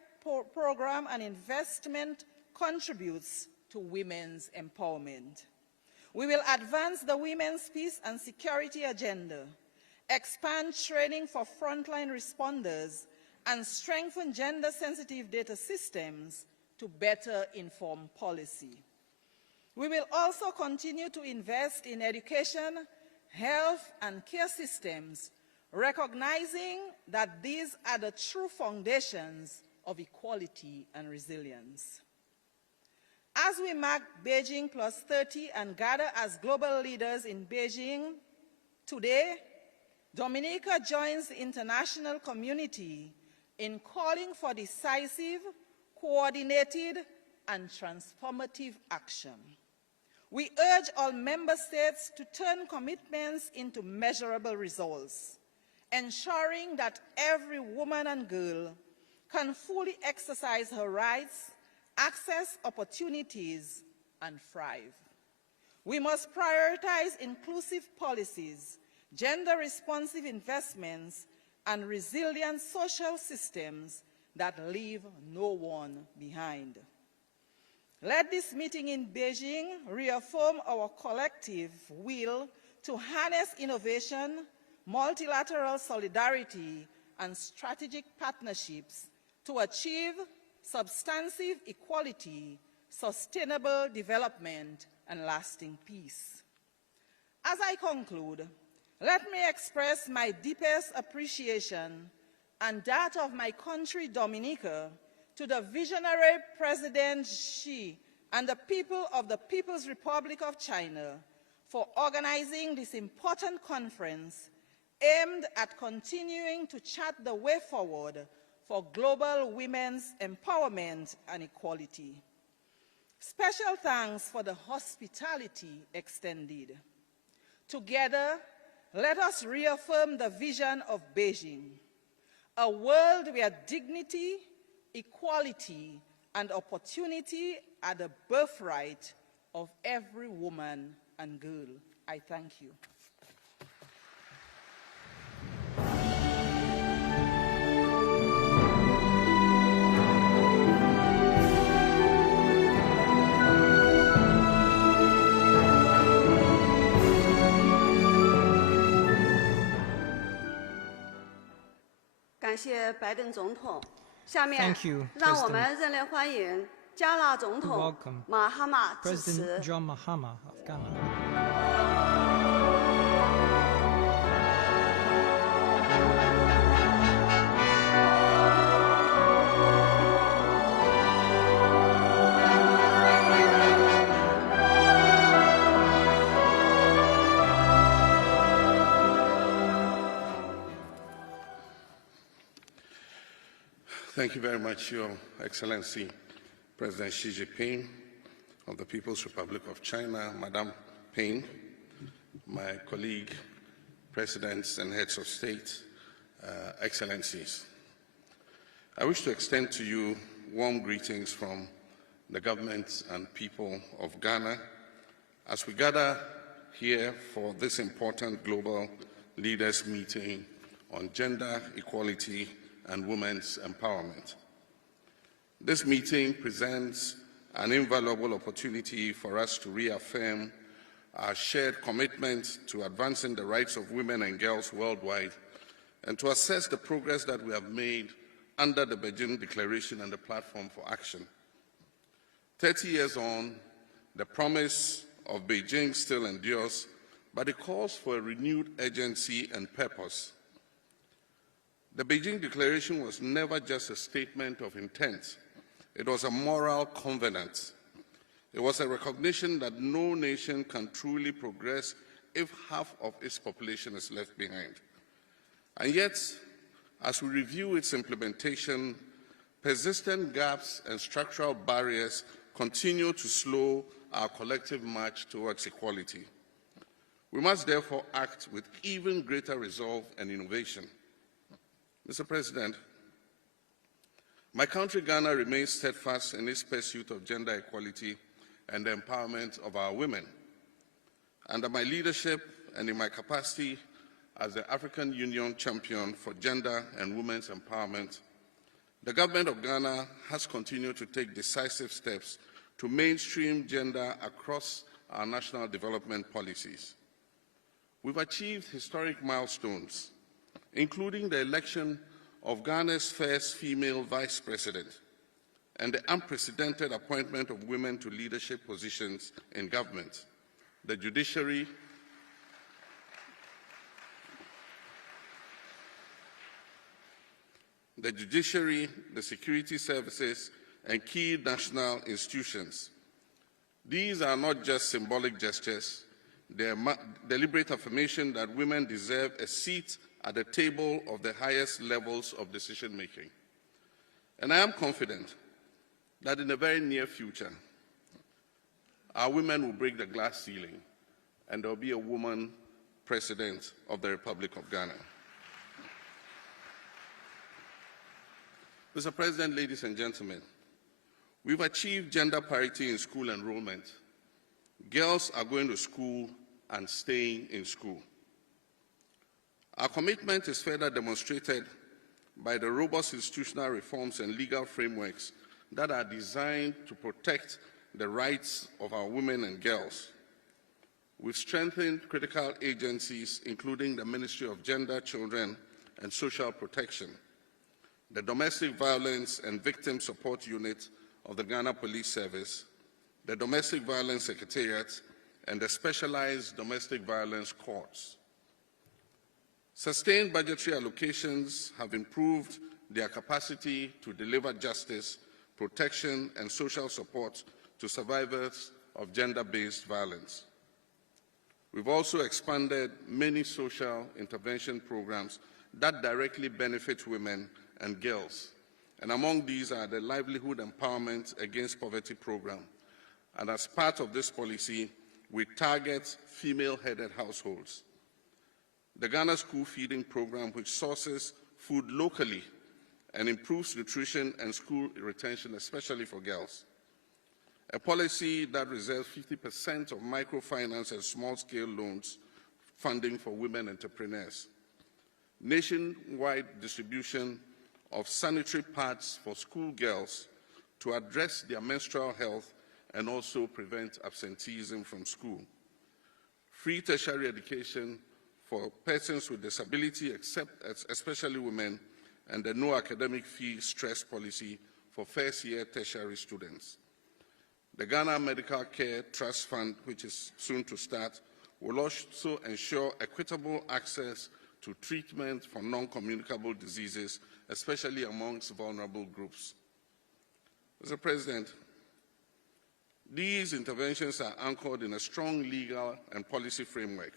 program and investment contributes to women's empowerment. We will advance the women's peace and security agenda, expand training for frontline responders, and strengthen gender-sensitive data systems to better inform policy. We will also continue to invest in education, health, and care systems, recognizing that these are the true foundations of equality and resilience. As we mark Beijing Plus 30 and gather as global leaders in Beijing, today, Dominica joins the international community in calling for decisive, coordinated, and transformative action. we urge all member states to turn commitments into measurable results, ensuring that every woman and girl can fully exercise her rights, access opportunities, and thrive. We must prioritize inclusive policies, gender-responsive investments, and resilient social systems that leave no one behind. Let this meeting in Beijing reaffirm our collective will to harness innovation, multilateral solidarity, and strategic partnerships to achieve substantive equality, sustainable development, and lasting peace. As I conclude, let me express my deepest appreciation and that of my country, Dominica, to the visionary President Xi and the people of the People's Republic of China for organizing this important conference aimed at continuing to chart the way forward for global women's empowerment and equality. Special thanks for the hospitality extended. Together, let us reaffirm the vision of Beijing, a world where dignity, equality, and opportunity are the birthright of every woman and girl. I thank you.感谢拜登总统。下面让我们热烈欢迎加纳总统马哈马致辞。Thank you very much, Your Excellency, President Xi Jinping of the People's Republic of China, Madam Peng, my colleague, presidents and heads of state, excellencies. I wish to extend to you warm greetings from the government and people of Ghana as we gather here for this important global leaders meeting on gender equality and women's empowerment. This meeting presents an invaluable opportunity for us to reaffirm our shared commitment to advancing the rights of women and girls worldwide and to assess the progress that we have made under the Beijing Declaration and the Platform for Action. 30 years on, the promise of Beijing still endures, but it calls for a renewed urgency and purpose. The Beijing Declaration was never just a statement of intent. It was a moral covenant. It was a recognition that no nation can truly progress if half of its population is left behind. And yet, as we review its implementation, persistent gaps and structural barriers continue to slow our collective march towards equality. We must therefore act with even greater resolve and innovation. Mr. President, my country, Ghana, remains steadfast in its pursuit of gender equality and the empowerment of our women. Under my leadership and in my capacity as the African Union champion for gender and women's empowerment, the government of Ghana has continued to take decisive steps to mainstream gender across our national development policies. We've achieved historic milestones, including the election of Ghana's first female vice president and the unprecedented appointment of women to leadership positions in government, the judiciary, the security services, and key national institutions. These are not just symbolic gestures. They are deliberate affirmation that women deserve a seat at the table of the highest levels of decision-making. And I am confident that in the very near future, our women will break the glass ceiling, and there will be a woman president of the Republic of Ghana. Mr. President, ladies and gentlemen, we've achieved gender parity in school enrollment. Girls are going to school and staying in school. Our commitment is further demonstrated by the robust institutional reforms and legal frameworks that are designed to protect the rights of our women and girls. We've strengthened critical agencies, including the Ministry of Gender, Children, and Social Protection, the Domestic Violence and Victim Support Unit of the Ghana Police Service, the Domestic Violence Secretariat, and the Specialized Domestic Violence Courts. Sustained budgetary allocations have improved their capacity to deliver justice, protection, and social support to survivors of gender-based violence. We've also expanded many social intervention programs that directly benefit women and girls, and among these are the Livelihood Empowerment Against Poverty program. And as part of this policy, we target female-headed households. The Ghana School Feeding Program, which sources food locally and improves nutrition and school retention, especially for girls. A policy that reserves 50% of microfinance and small-scale loans funding for women entrepreneurs. Nationwide distribution of sanitary pads for schoolgirls to address their menstrual health and also prevent absenteeism from school. Free tertiary education for persons with disability, especially women, and the no academic fee stress policy for first-year tertiary students. The Ghana Medical Care Trust Fund, which is soon to start, will also ensure equitable access to treatment for non-communicable diseases, especially amongst vulnerable groups. Mr. President, these interventions are anchored in a strong legal and policy framework,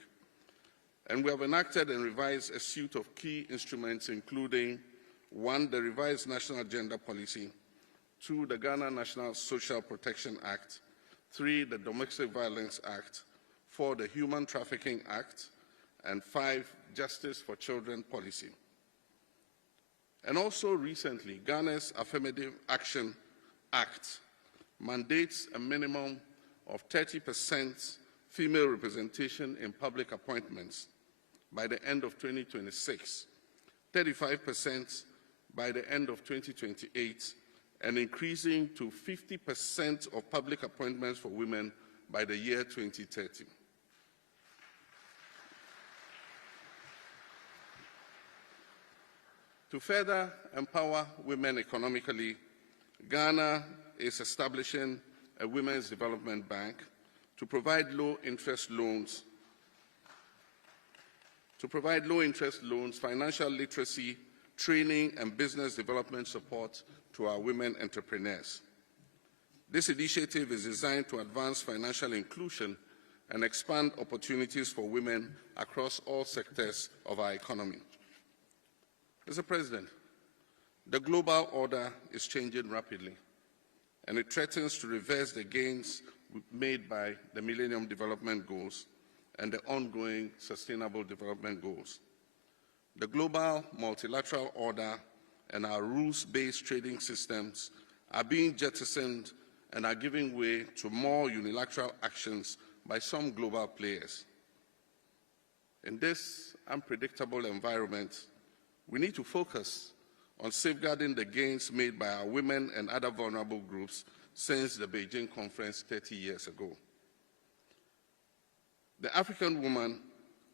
and we have enacted and revised a suite of key instruments, including 1, the revised National Gender Policy, 2, the Ghana National Social Protection Act, 3, the Domestic Violence Act, 4, the Human Trafficking Act, and 5, Justice for Children Policy. And also recently, Ghana's Affirmative Action Act mandates a minimum of 30% female representation in public appointments by the end of 2026, 35% by the end of 2028, and increasing to 50% of public appointments for women by the year 2030. To further empower women economically, Ghana is establishing a Women's Development Bank to provide low-interest loans, financial literacy, training, and business development support to our women entrepreneurs. This initiative is designed to advance financial inclusion and expand opportunities for women across all sectors of our economy. Mr. President, the global order is changing rapidly, and it threatens to reverse the gains made by the Millennium Development Goals and the ongoing Sustainable Development Goals. The global multilateral order and our rules-based trading systems are being jettisoned and are giving way to more unilateral actions by some global players. In this unpredictable environment, we need to focus on safeguarding the gains made by our women and other vulnerable groups since the Beijing conference 30 years ago. The African woman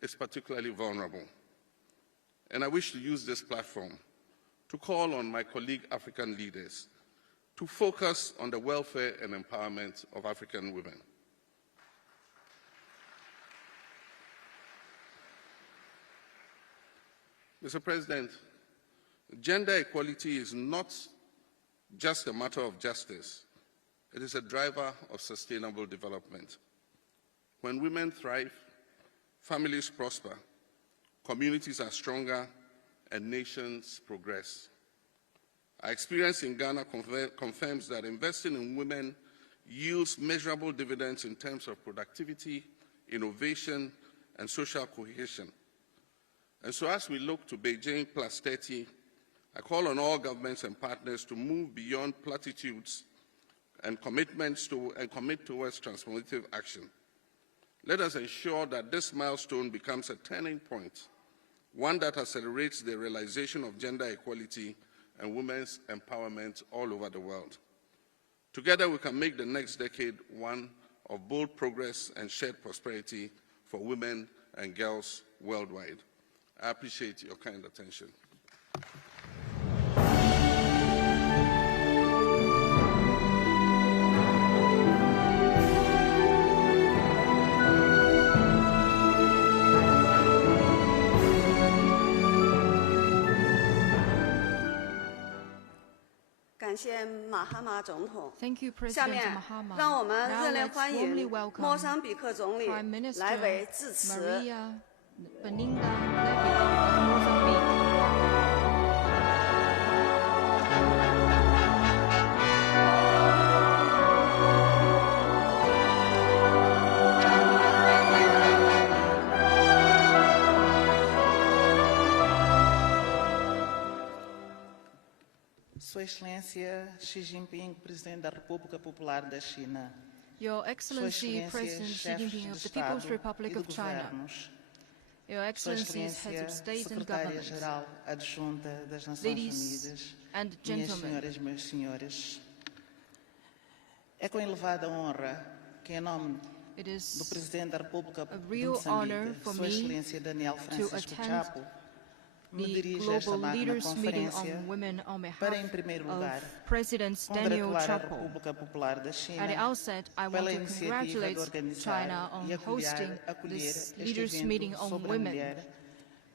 is particularly vulnerable, and I wish to use this platform to call on my colleague African leaders to focus on the welfare and empowerment of African women. Mr. President, gender equality is not just a matter of justice. It is a driver of sustainable development. When women thrive, families prosper, communities are stronger, and nations progress. Our experience in Ghana confirms that investing in women yields measurable dividends in terms of productivity, innovation, and social cohesion. And so as we look to Beijing plus 30, I call on all governments and partners to move beyond platitudes and commit towards transformative action. Let us ensure that this milestone becomes a turning point, one that accelerates the realization of gender equality and women's empowerment all over the world. Together, we can make the next decade one of bold progress and shared prosperity for women and girls worldwide. I appreciate your kind attention. Thank you, President Mahama. 让我们热烈欢迎莫桑比克总理来为致辞。 Sua Excelência Xi Jinping, Presidente da República Popular da China. Your Excellency, President Xi Jinping of the People's Republic of China. Your Excellencies, Heads of State and Government. Secretária-Geral Adjunta das Nações Unidas, and minhas gentlemen. senhoras, meus senhores. É com elevada honra que, em nome do Presidente da República de Moçambique, Sua Excelência Daniel Francisco Chapo, me dirijo a esta magna conferência para, em primeiro lugar, congratular a República Popular da China pela iniciativa de organizar e acolher este evento sobre a mulher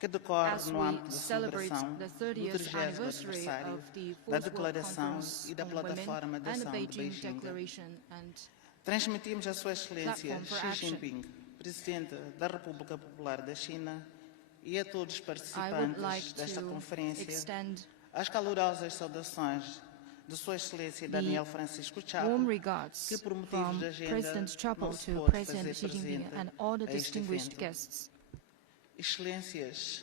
que decorre no âmbito da celebração do 30º aniversário da Declaração e da Plataforma de Ação de Beijing. Transmitimos a Sua Excelência Xi Jinping, Presidente da República Popular da China, e a todos os participantes desta conferência, as calorosas saudações de Sua Excelência Daniel Francisco Chapo, que por motivos da agenda não se pôde fazer presente a este evento. Excelências,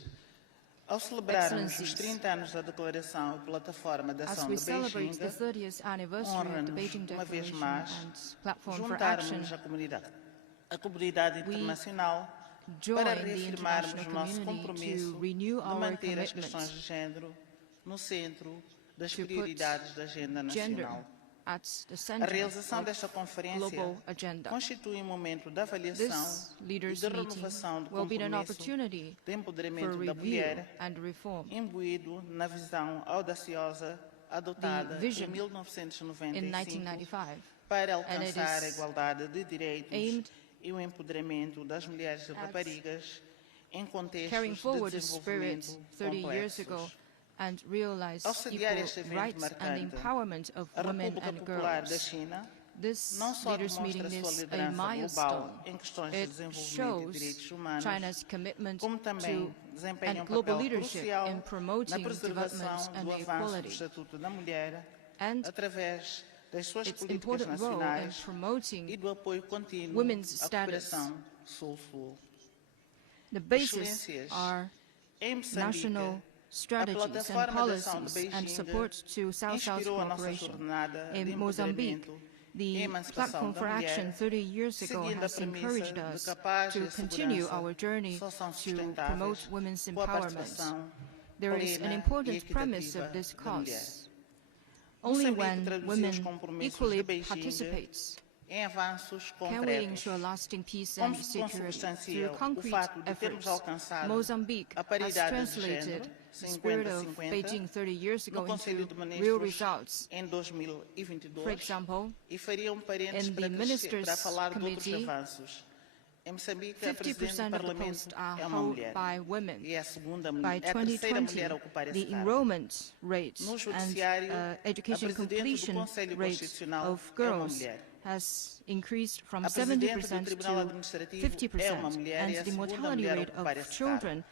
ao celebrarmos os 30 anos da Declaração e Plataforma de Ação de Beijing, honra-nos, uma vez mais, juntarmos a comunidade internacional para reafirmarmos o nosso compromisso de manter as questões de género no centro das prioridades da agenda nacional. A realização desta conferência constitui um momento de avaliação e de renovação do compromisso de empoderamento da mulher, imbuído na visão audaciosa adotada em 1995 para alcançar a igualdade de direitos e o empoderamento das mulheres e raparigas em contextos de desenvolvimento complexos. Ao sediar este evento marcante, a República Popular da China não só demonstra sua liderança global em questões de desenvolvimento e direitos humanos, como também desempenha um papel crucial na preservação do avanço do Estatuto da Mulher através das suas políticas nacionais e do apoio contínuo à cooperação Sul-Sul. The basis are national strategies and policies and support to South-South cooperation. In Mozambique, the Platform for Action 30 years ago has encouraged us to continue our journey to promote women's empowerment. There is an important premise of this cause. Only when women equally participate can we ensure lasting peace and security. Through concrete efforts, Mozambique has translated the spirit of Beijing 30 years ago into real results. For example, in the Ministers' Committee, 50% of the posts are held by women. By 2020, the enrollment rate and education completion rate of girls has increased from 70% to 50%, and the mortality rate of children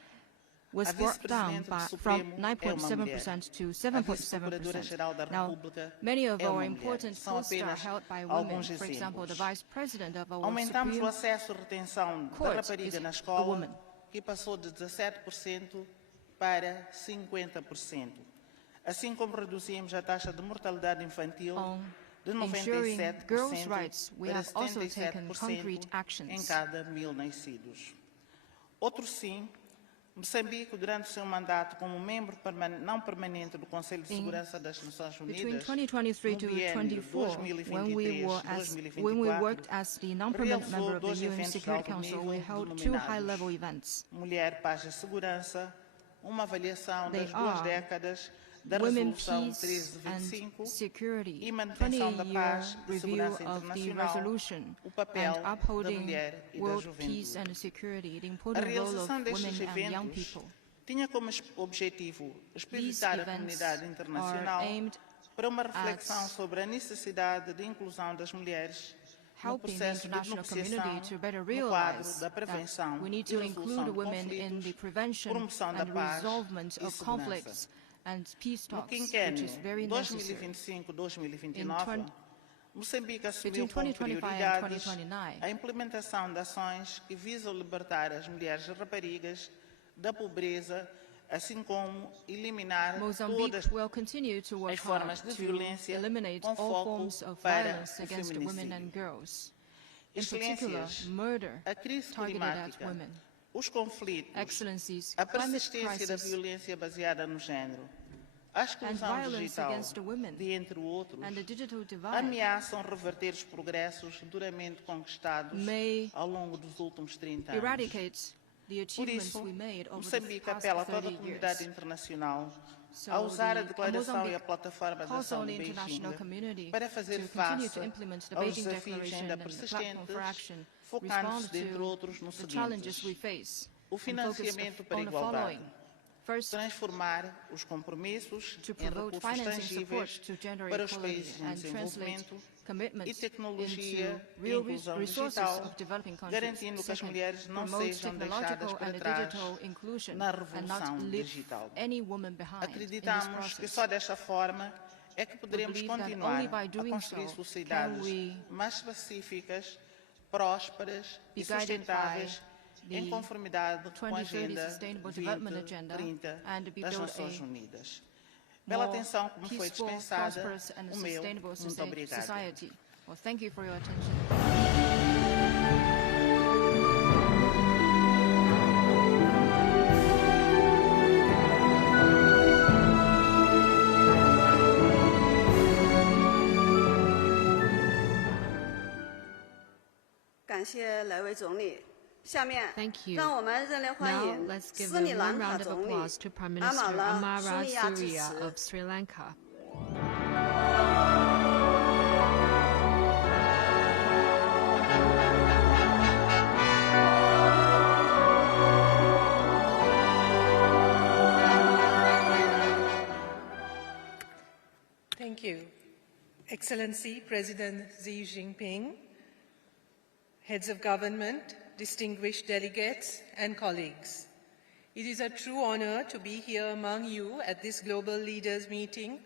was brought down from 9.7% to 7.7%. Now, many of our important posts are held by women. For example, the Vice President of our Aumentamos Supreme o acesso e retenção da Court rapariga is na a escola, woman. que passou de 17% para 50%. Assim como reduzimos a taxa de mortalidade infantil de 97% girls' rights, we para have also taken 77% concrete actions. em cada 1000 nascidos. Outro sim, Moçambique, durante o seu mandato como membro não permanente do Conselho de Segurança das Nações Unidas, Between 2023 to 2024, when we worked as the non-permanent member of the UN Security Council, we held 2 high-level events. Mulher, Paz e Segurança, uma avaliação das 2 décadas da Women, Resolução Peace and 1325 Security, e manutenção da 20-year paz e review segurança of the internacional, resolution o papel and da upholding mulher e da world peace juventude. and security, the A important role of realização women destes and young eventos people. tinha como objetivo explicitar a events comunidade internacional are aimed para uma reflexão sobre a necessidade de inclusão das mulheres no helping the processo de international community negociação to better no quadro realize da that prevenção we need e to resolução include de women in the conflitos, prevention promoção da and paz resolvement e of segurança. conflicts and peace No talks, which quinquênio is very necessary. 2025-2029, Moçambique assumiu Between como 2025 and prioridades 2029, a implementação de ações que visam libertar as mulheres e raparigas da pobreza, assim como eliminar Mozambique todas will continue to work as formas hard de to violência eliminate com all foco forms of para violence o against women feminicídio. and girls, in particular Excelências, murder a crise targeted at climática, women. os conflitos, Excellencies, a climate persistência da crisis violência baseada no género, a and exclusão violence digital, against the women de entre outros, and the digital divide ameaçam reverter os progressos duramente conquistados may ao longo dos últimos 30 anos. eradicate the Por achievements isso, we made over the Moçambique past apela a toda a 30 comunidade years. internacional So a usar a the declaração e a Mozambique plataforma de calls ação on de the Beijing international community para fazer to continue face to implement the aos Beijing desafios Declaration ainda and the Platform for Action, persistentes, focando-se, respond dentre outros, to nos the challenges we seguintes: face o and focus financiamento para a on the igualdade, following. First, transformar os compromissos to em promote recursos financing support tangíveis to gender para os equality países em and translate desenvolvimento e commitments into tecnologia e real inclusão resources digital, of developing countries. garantindo que as Second, mulheres não promote sejam deixadas technological para and trás digital inclusion na and not revolução leave digital. any woman behind in this Acreditamos que process. só desta forma é que poderemos believe that continuar only by a doing construir so sociedades can we mais pacíficas, prósperas be e guided sustentáveis by em the conformidade com a 2030 Agenda Sustainable Development Agenda 2030 and be das build Nações a Unidas. Pela more atenção que me foi peaceful, dispensada, prosperous and o meu sustainable muito obrigado. society. Well, thank you for your attention. Thank you. Now let's give a warm round of applause to Prime Minister Amara Surya of Sri Lanka. Thank you. Excellency President Xi Jinping, heads of government, distinguished delegates, and colleagues. It is a true honor to be here among you at this Global Leaders Meeting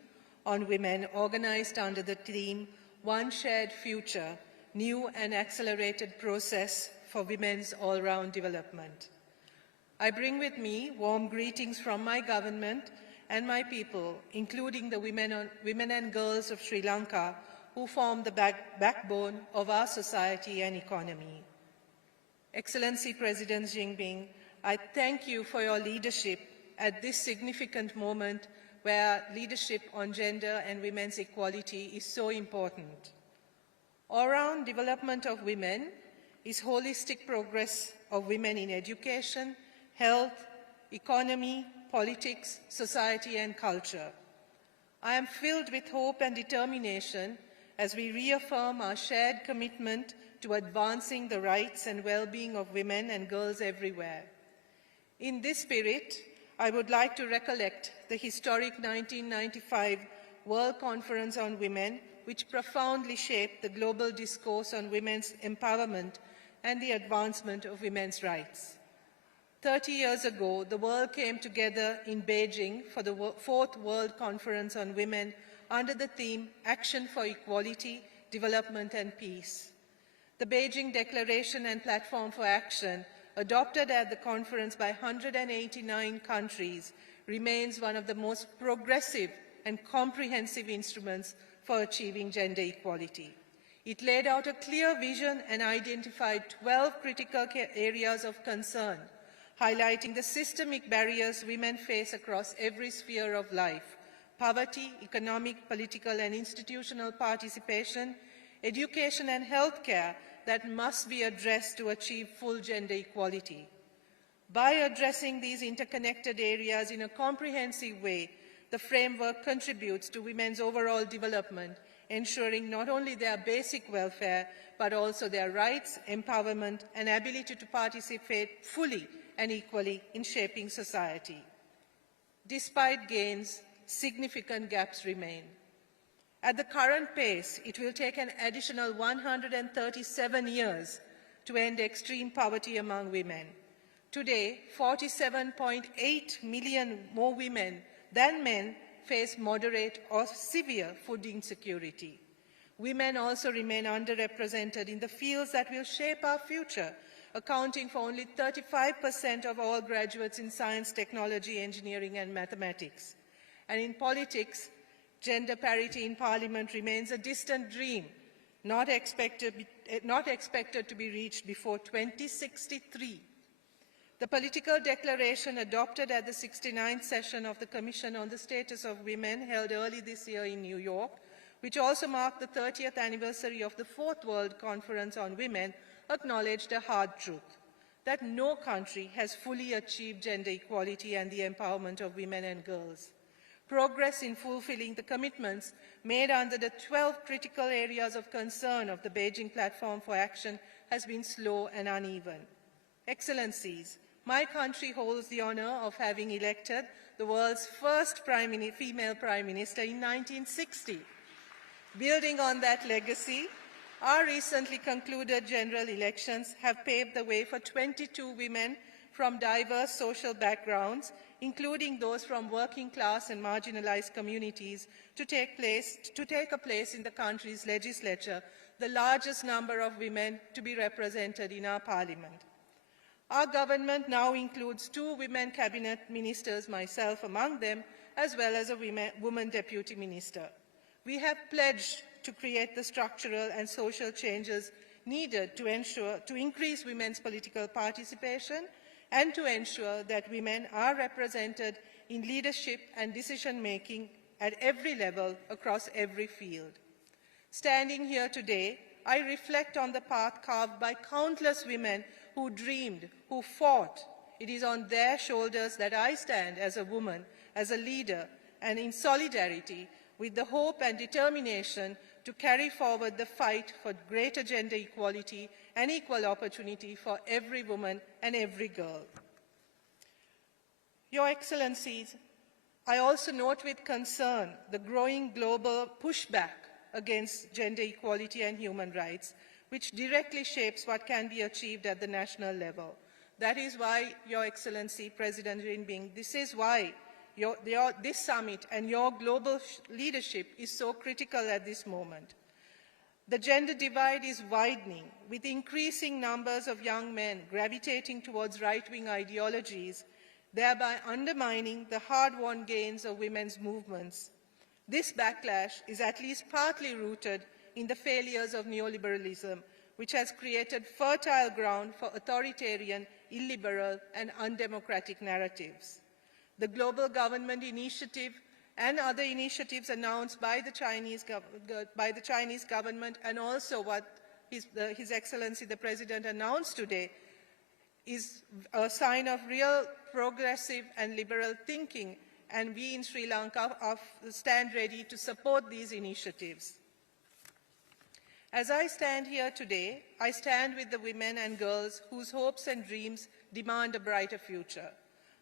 on Women organized under the theme, One Shared Future, New and Accelerated Process for Women's All-Round Development. I bring with me warm greetings from my government and my people, including the women and girls of Sri Lanka, who form the backbone of our society and economy. Excellency President Jinping, I thank you for your leadership at this significant moment where leadership on gender and women's equality is so important. All-round development of women is holistic progress of women in education, health, economy, politics, society, and culture. I am filled with hope and determination as we reaffirm our shared commitment to advancing the rights and well-being of women and girls everywhere. In this spirit, I would like to recollect the historic 1995 World Conference on Women, which profoundly shaped the global discourse on women's empowerment and the advancement of women's rights. 30 years ago, the world came together in Beijing for the 4th World Conference on Women under the theme Action for Equality, Development and Peace. The Beijing Declaration and Platform for Action, adopted at the conference by 189 countries, remains one of the most progressive and comprehensive instruments for achieving gender equality. It laid out a clear vision and identified 12 critical areas of concern, highlighting the systemic barriers women face across every sphere of life: poverty, economic, political and institutional participation, education and healthcare that must be addressed to achieve full gender equality. By addressing these interconnected areas in a comprehensive way, the framework contributes to women's overall development, ensuring not only their basic welfare, but also their rights, empowerment, and ability to participate fully and equally in shaping society. Despite gains, significant gaps remain. At the current pace, it will take an additional 137 years to end extreme poverty among women. Today, 47.8 million more women than men face moderate or severe food insecurity. Women also remain underrepresented in the fields that will shape our future, accounting for only 35% of all graduates in science, technology, engineering, and mathematics. And in politics, gender parity in parliament remains a distant dream, not expected to be reached before 2063. The political declaration adopted at the 69th session of the Commission on the Status of Women, held early this year in New York, which also marked the 30th anniversary of the 4th World Conference on Women, acknowledged a hard truth: that no country has fully achieved gender equality and the empowerment of women and girls. Progress in fulfilling the commitments made under the 12 critical areas of concern of the Beijing Platform for Action has been slow and uneven. Excellencies, my country holds the honor of having elected the world's first female Prime Minister in 1960. Building on that legacy, our recently concluded general elections have paved the way for 22 women from diverse social backgrounds, including those from working class and marginalized communities, to take a place in the country's legislature, the largest number of women to be represented in our parliament. Our government now includes 2 women cabinet ministers, myself among them, as well as a woman deputy minister. We have pledged to create the structural and social changes needed to increase women's political participation and to ensure that women are represented in leadership and decision-making at every level across every field. Standing here today, I reflect on the path carved by countless women who dreamed, who fought. It is on their shoulders that I stand as a woman, as a leader, and in solidarity with the hope and determination to carry forward the fight for greater gender equality and equal opportunity for every woman and every girl. Your Excellencies, I also note with concern the growing global pushback against gender equality and human rights, which directly shapes what can be achieved at the national level. That is why, Your Excellency, President Jinping, this is why this summit and your global leadership is so critical at this moment. The gender divide is widening, with increasing numbers of young men gravitating towards right-wing ideologies, thereby undermining the hard-won gains of women's movements. This backlash is at least partly rooted in the failures of neoliberalism, which has created fertile ground for authoritarian, illiberal, and undemocratic narratives. The Global Government Initiative and other initiatives announced by the Chinese government, and also what His Excellency the President announced today, is a sign of real progressive and liberal thinking, and we in Sri Lanka stand ready to support these initiatives. As I stand here today, I stand with the women and girls whose hopes and dreams demand a brighter future.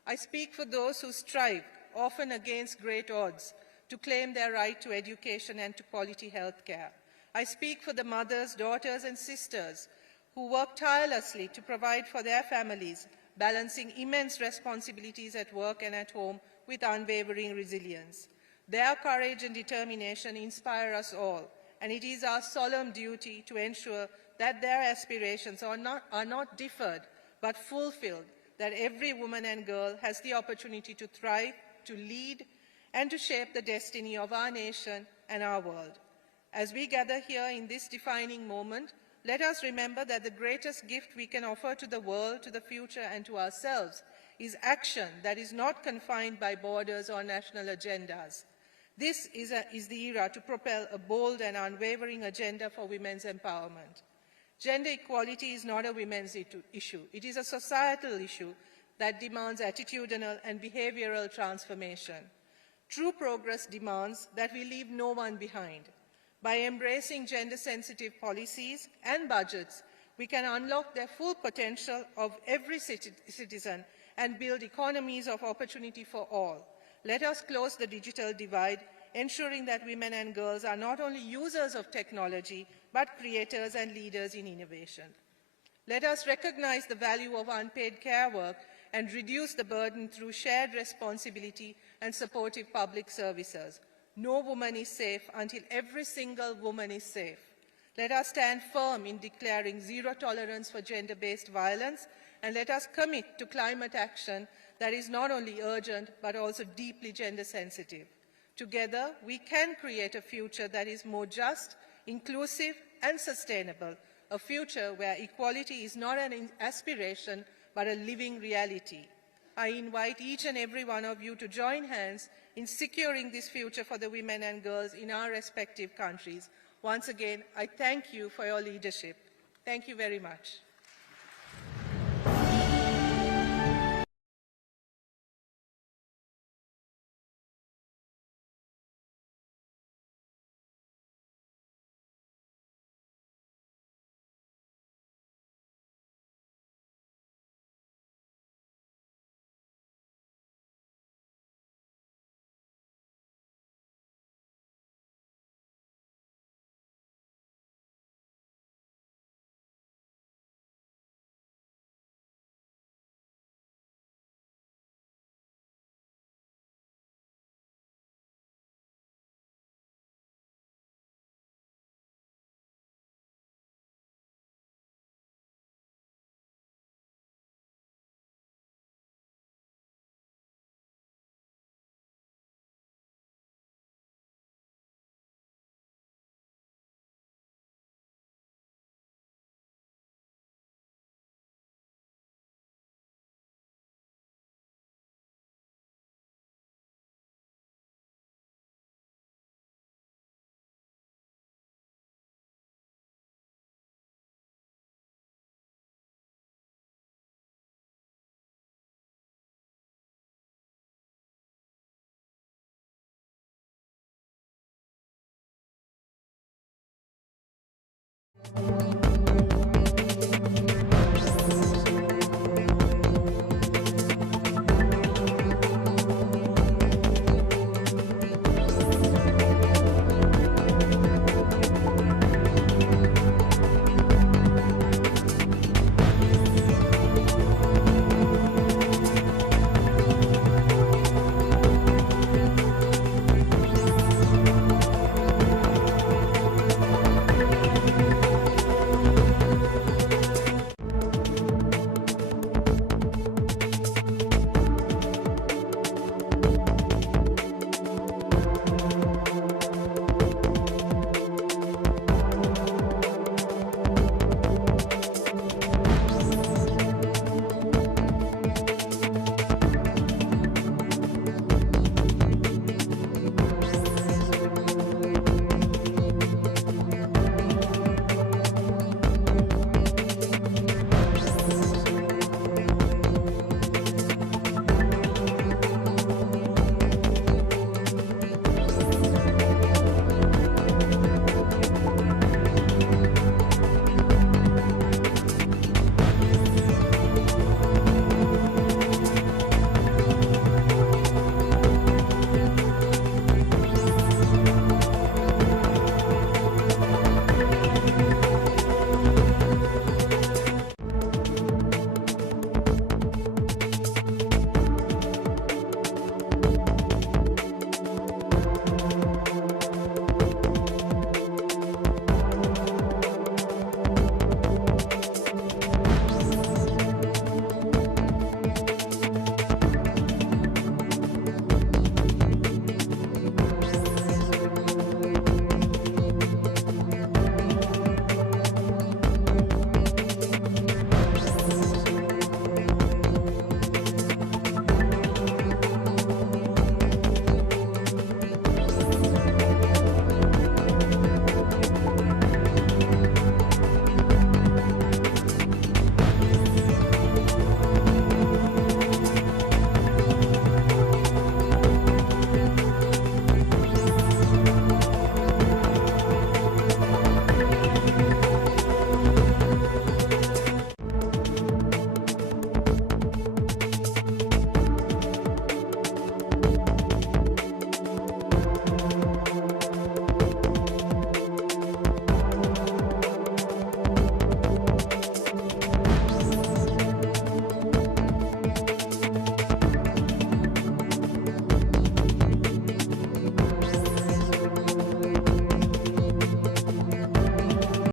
I speak for those who strive, often against great odds, to claim their right to education and to quality health care. I speak for the mothers, daughters, and sisters who work tirelessly to provide for their families, balancing immense responsibilities at work and at home with unwavering resilience. Their courage and determination inspire us all, and it is our solemn duty to ensure that their aspirations are not deferred but fulfilled, that every woman and girl has the opportunity to thrive, to lead, and to shape the destiny of our nation and our world. As we gather here in this defining moment, let us remember that the greatest gift we can offer to the world, to the future, and to ourselves is action that is not confined by borders or national agendas. This is the era to propel a bold and unwavering agenda for women's empowerment. Gender equality is not a women's issue. It is a societal issue that demands attitudinal and behavioral transformation. True progress demands that we leave no one behind. By embracing gender-sensitive policies and budgets, we can unlock the full potential of every citizen and build economies of opportunity for all. Let us close the digital divide, ensuring that women and girls are not only users of technology, but creators and leaders in innovation. Let us recognize the value of unpaid care work and reduce the burden through shared responsibility and supportive public services. No woman is safe until every single woman is safe. Let us stand firm in declaring zero tolerance for gender-based violence, and let us commit to climate action that is not only urgent, but also deeply gender-sensitive. Together, we can create a future that is more just, inclusive, and sustainable, a future where equality is not an aspiration, but a living reality. I invite each and every one of you to join hands in securing this future for the women and girls in our respective countries. Once again, I thank you for your leadership. Thank you very much.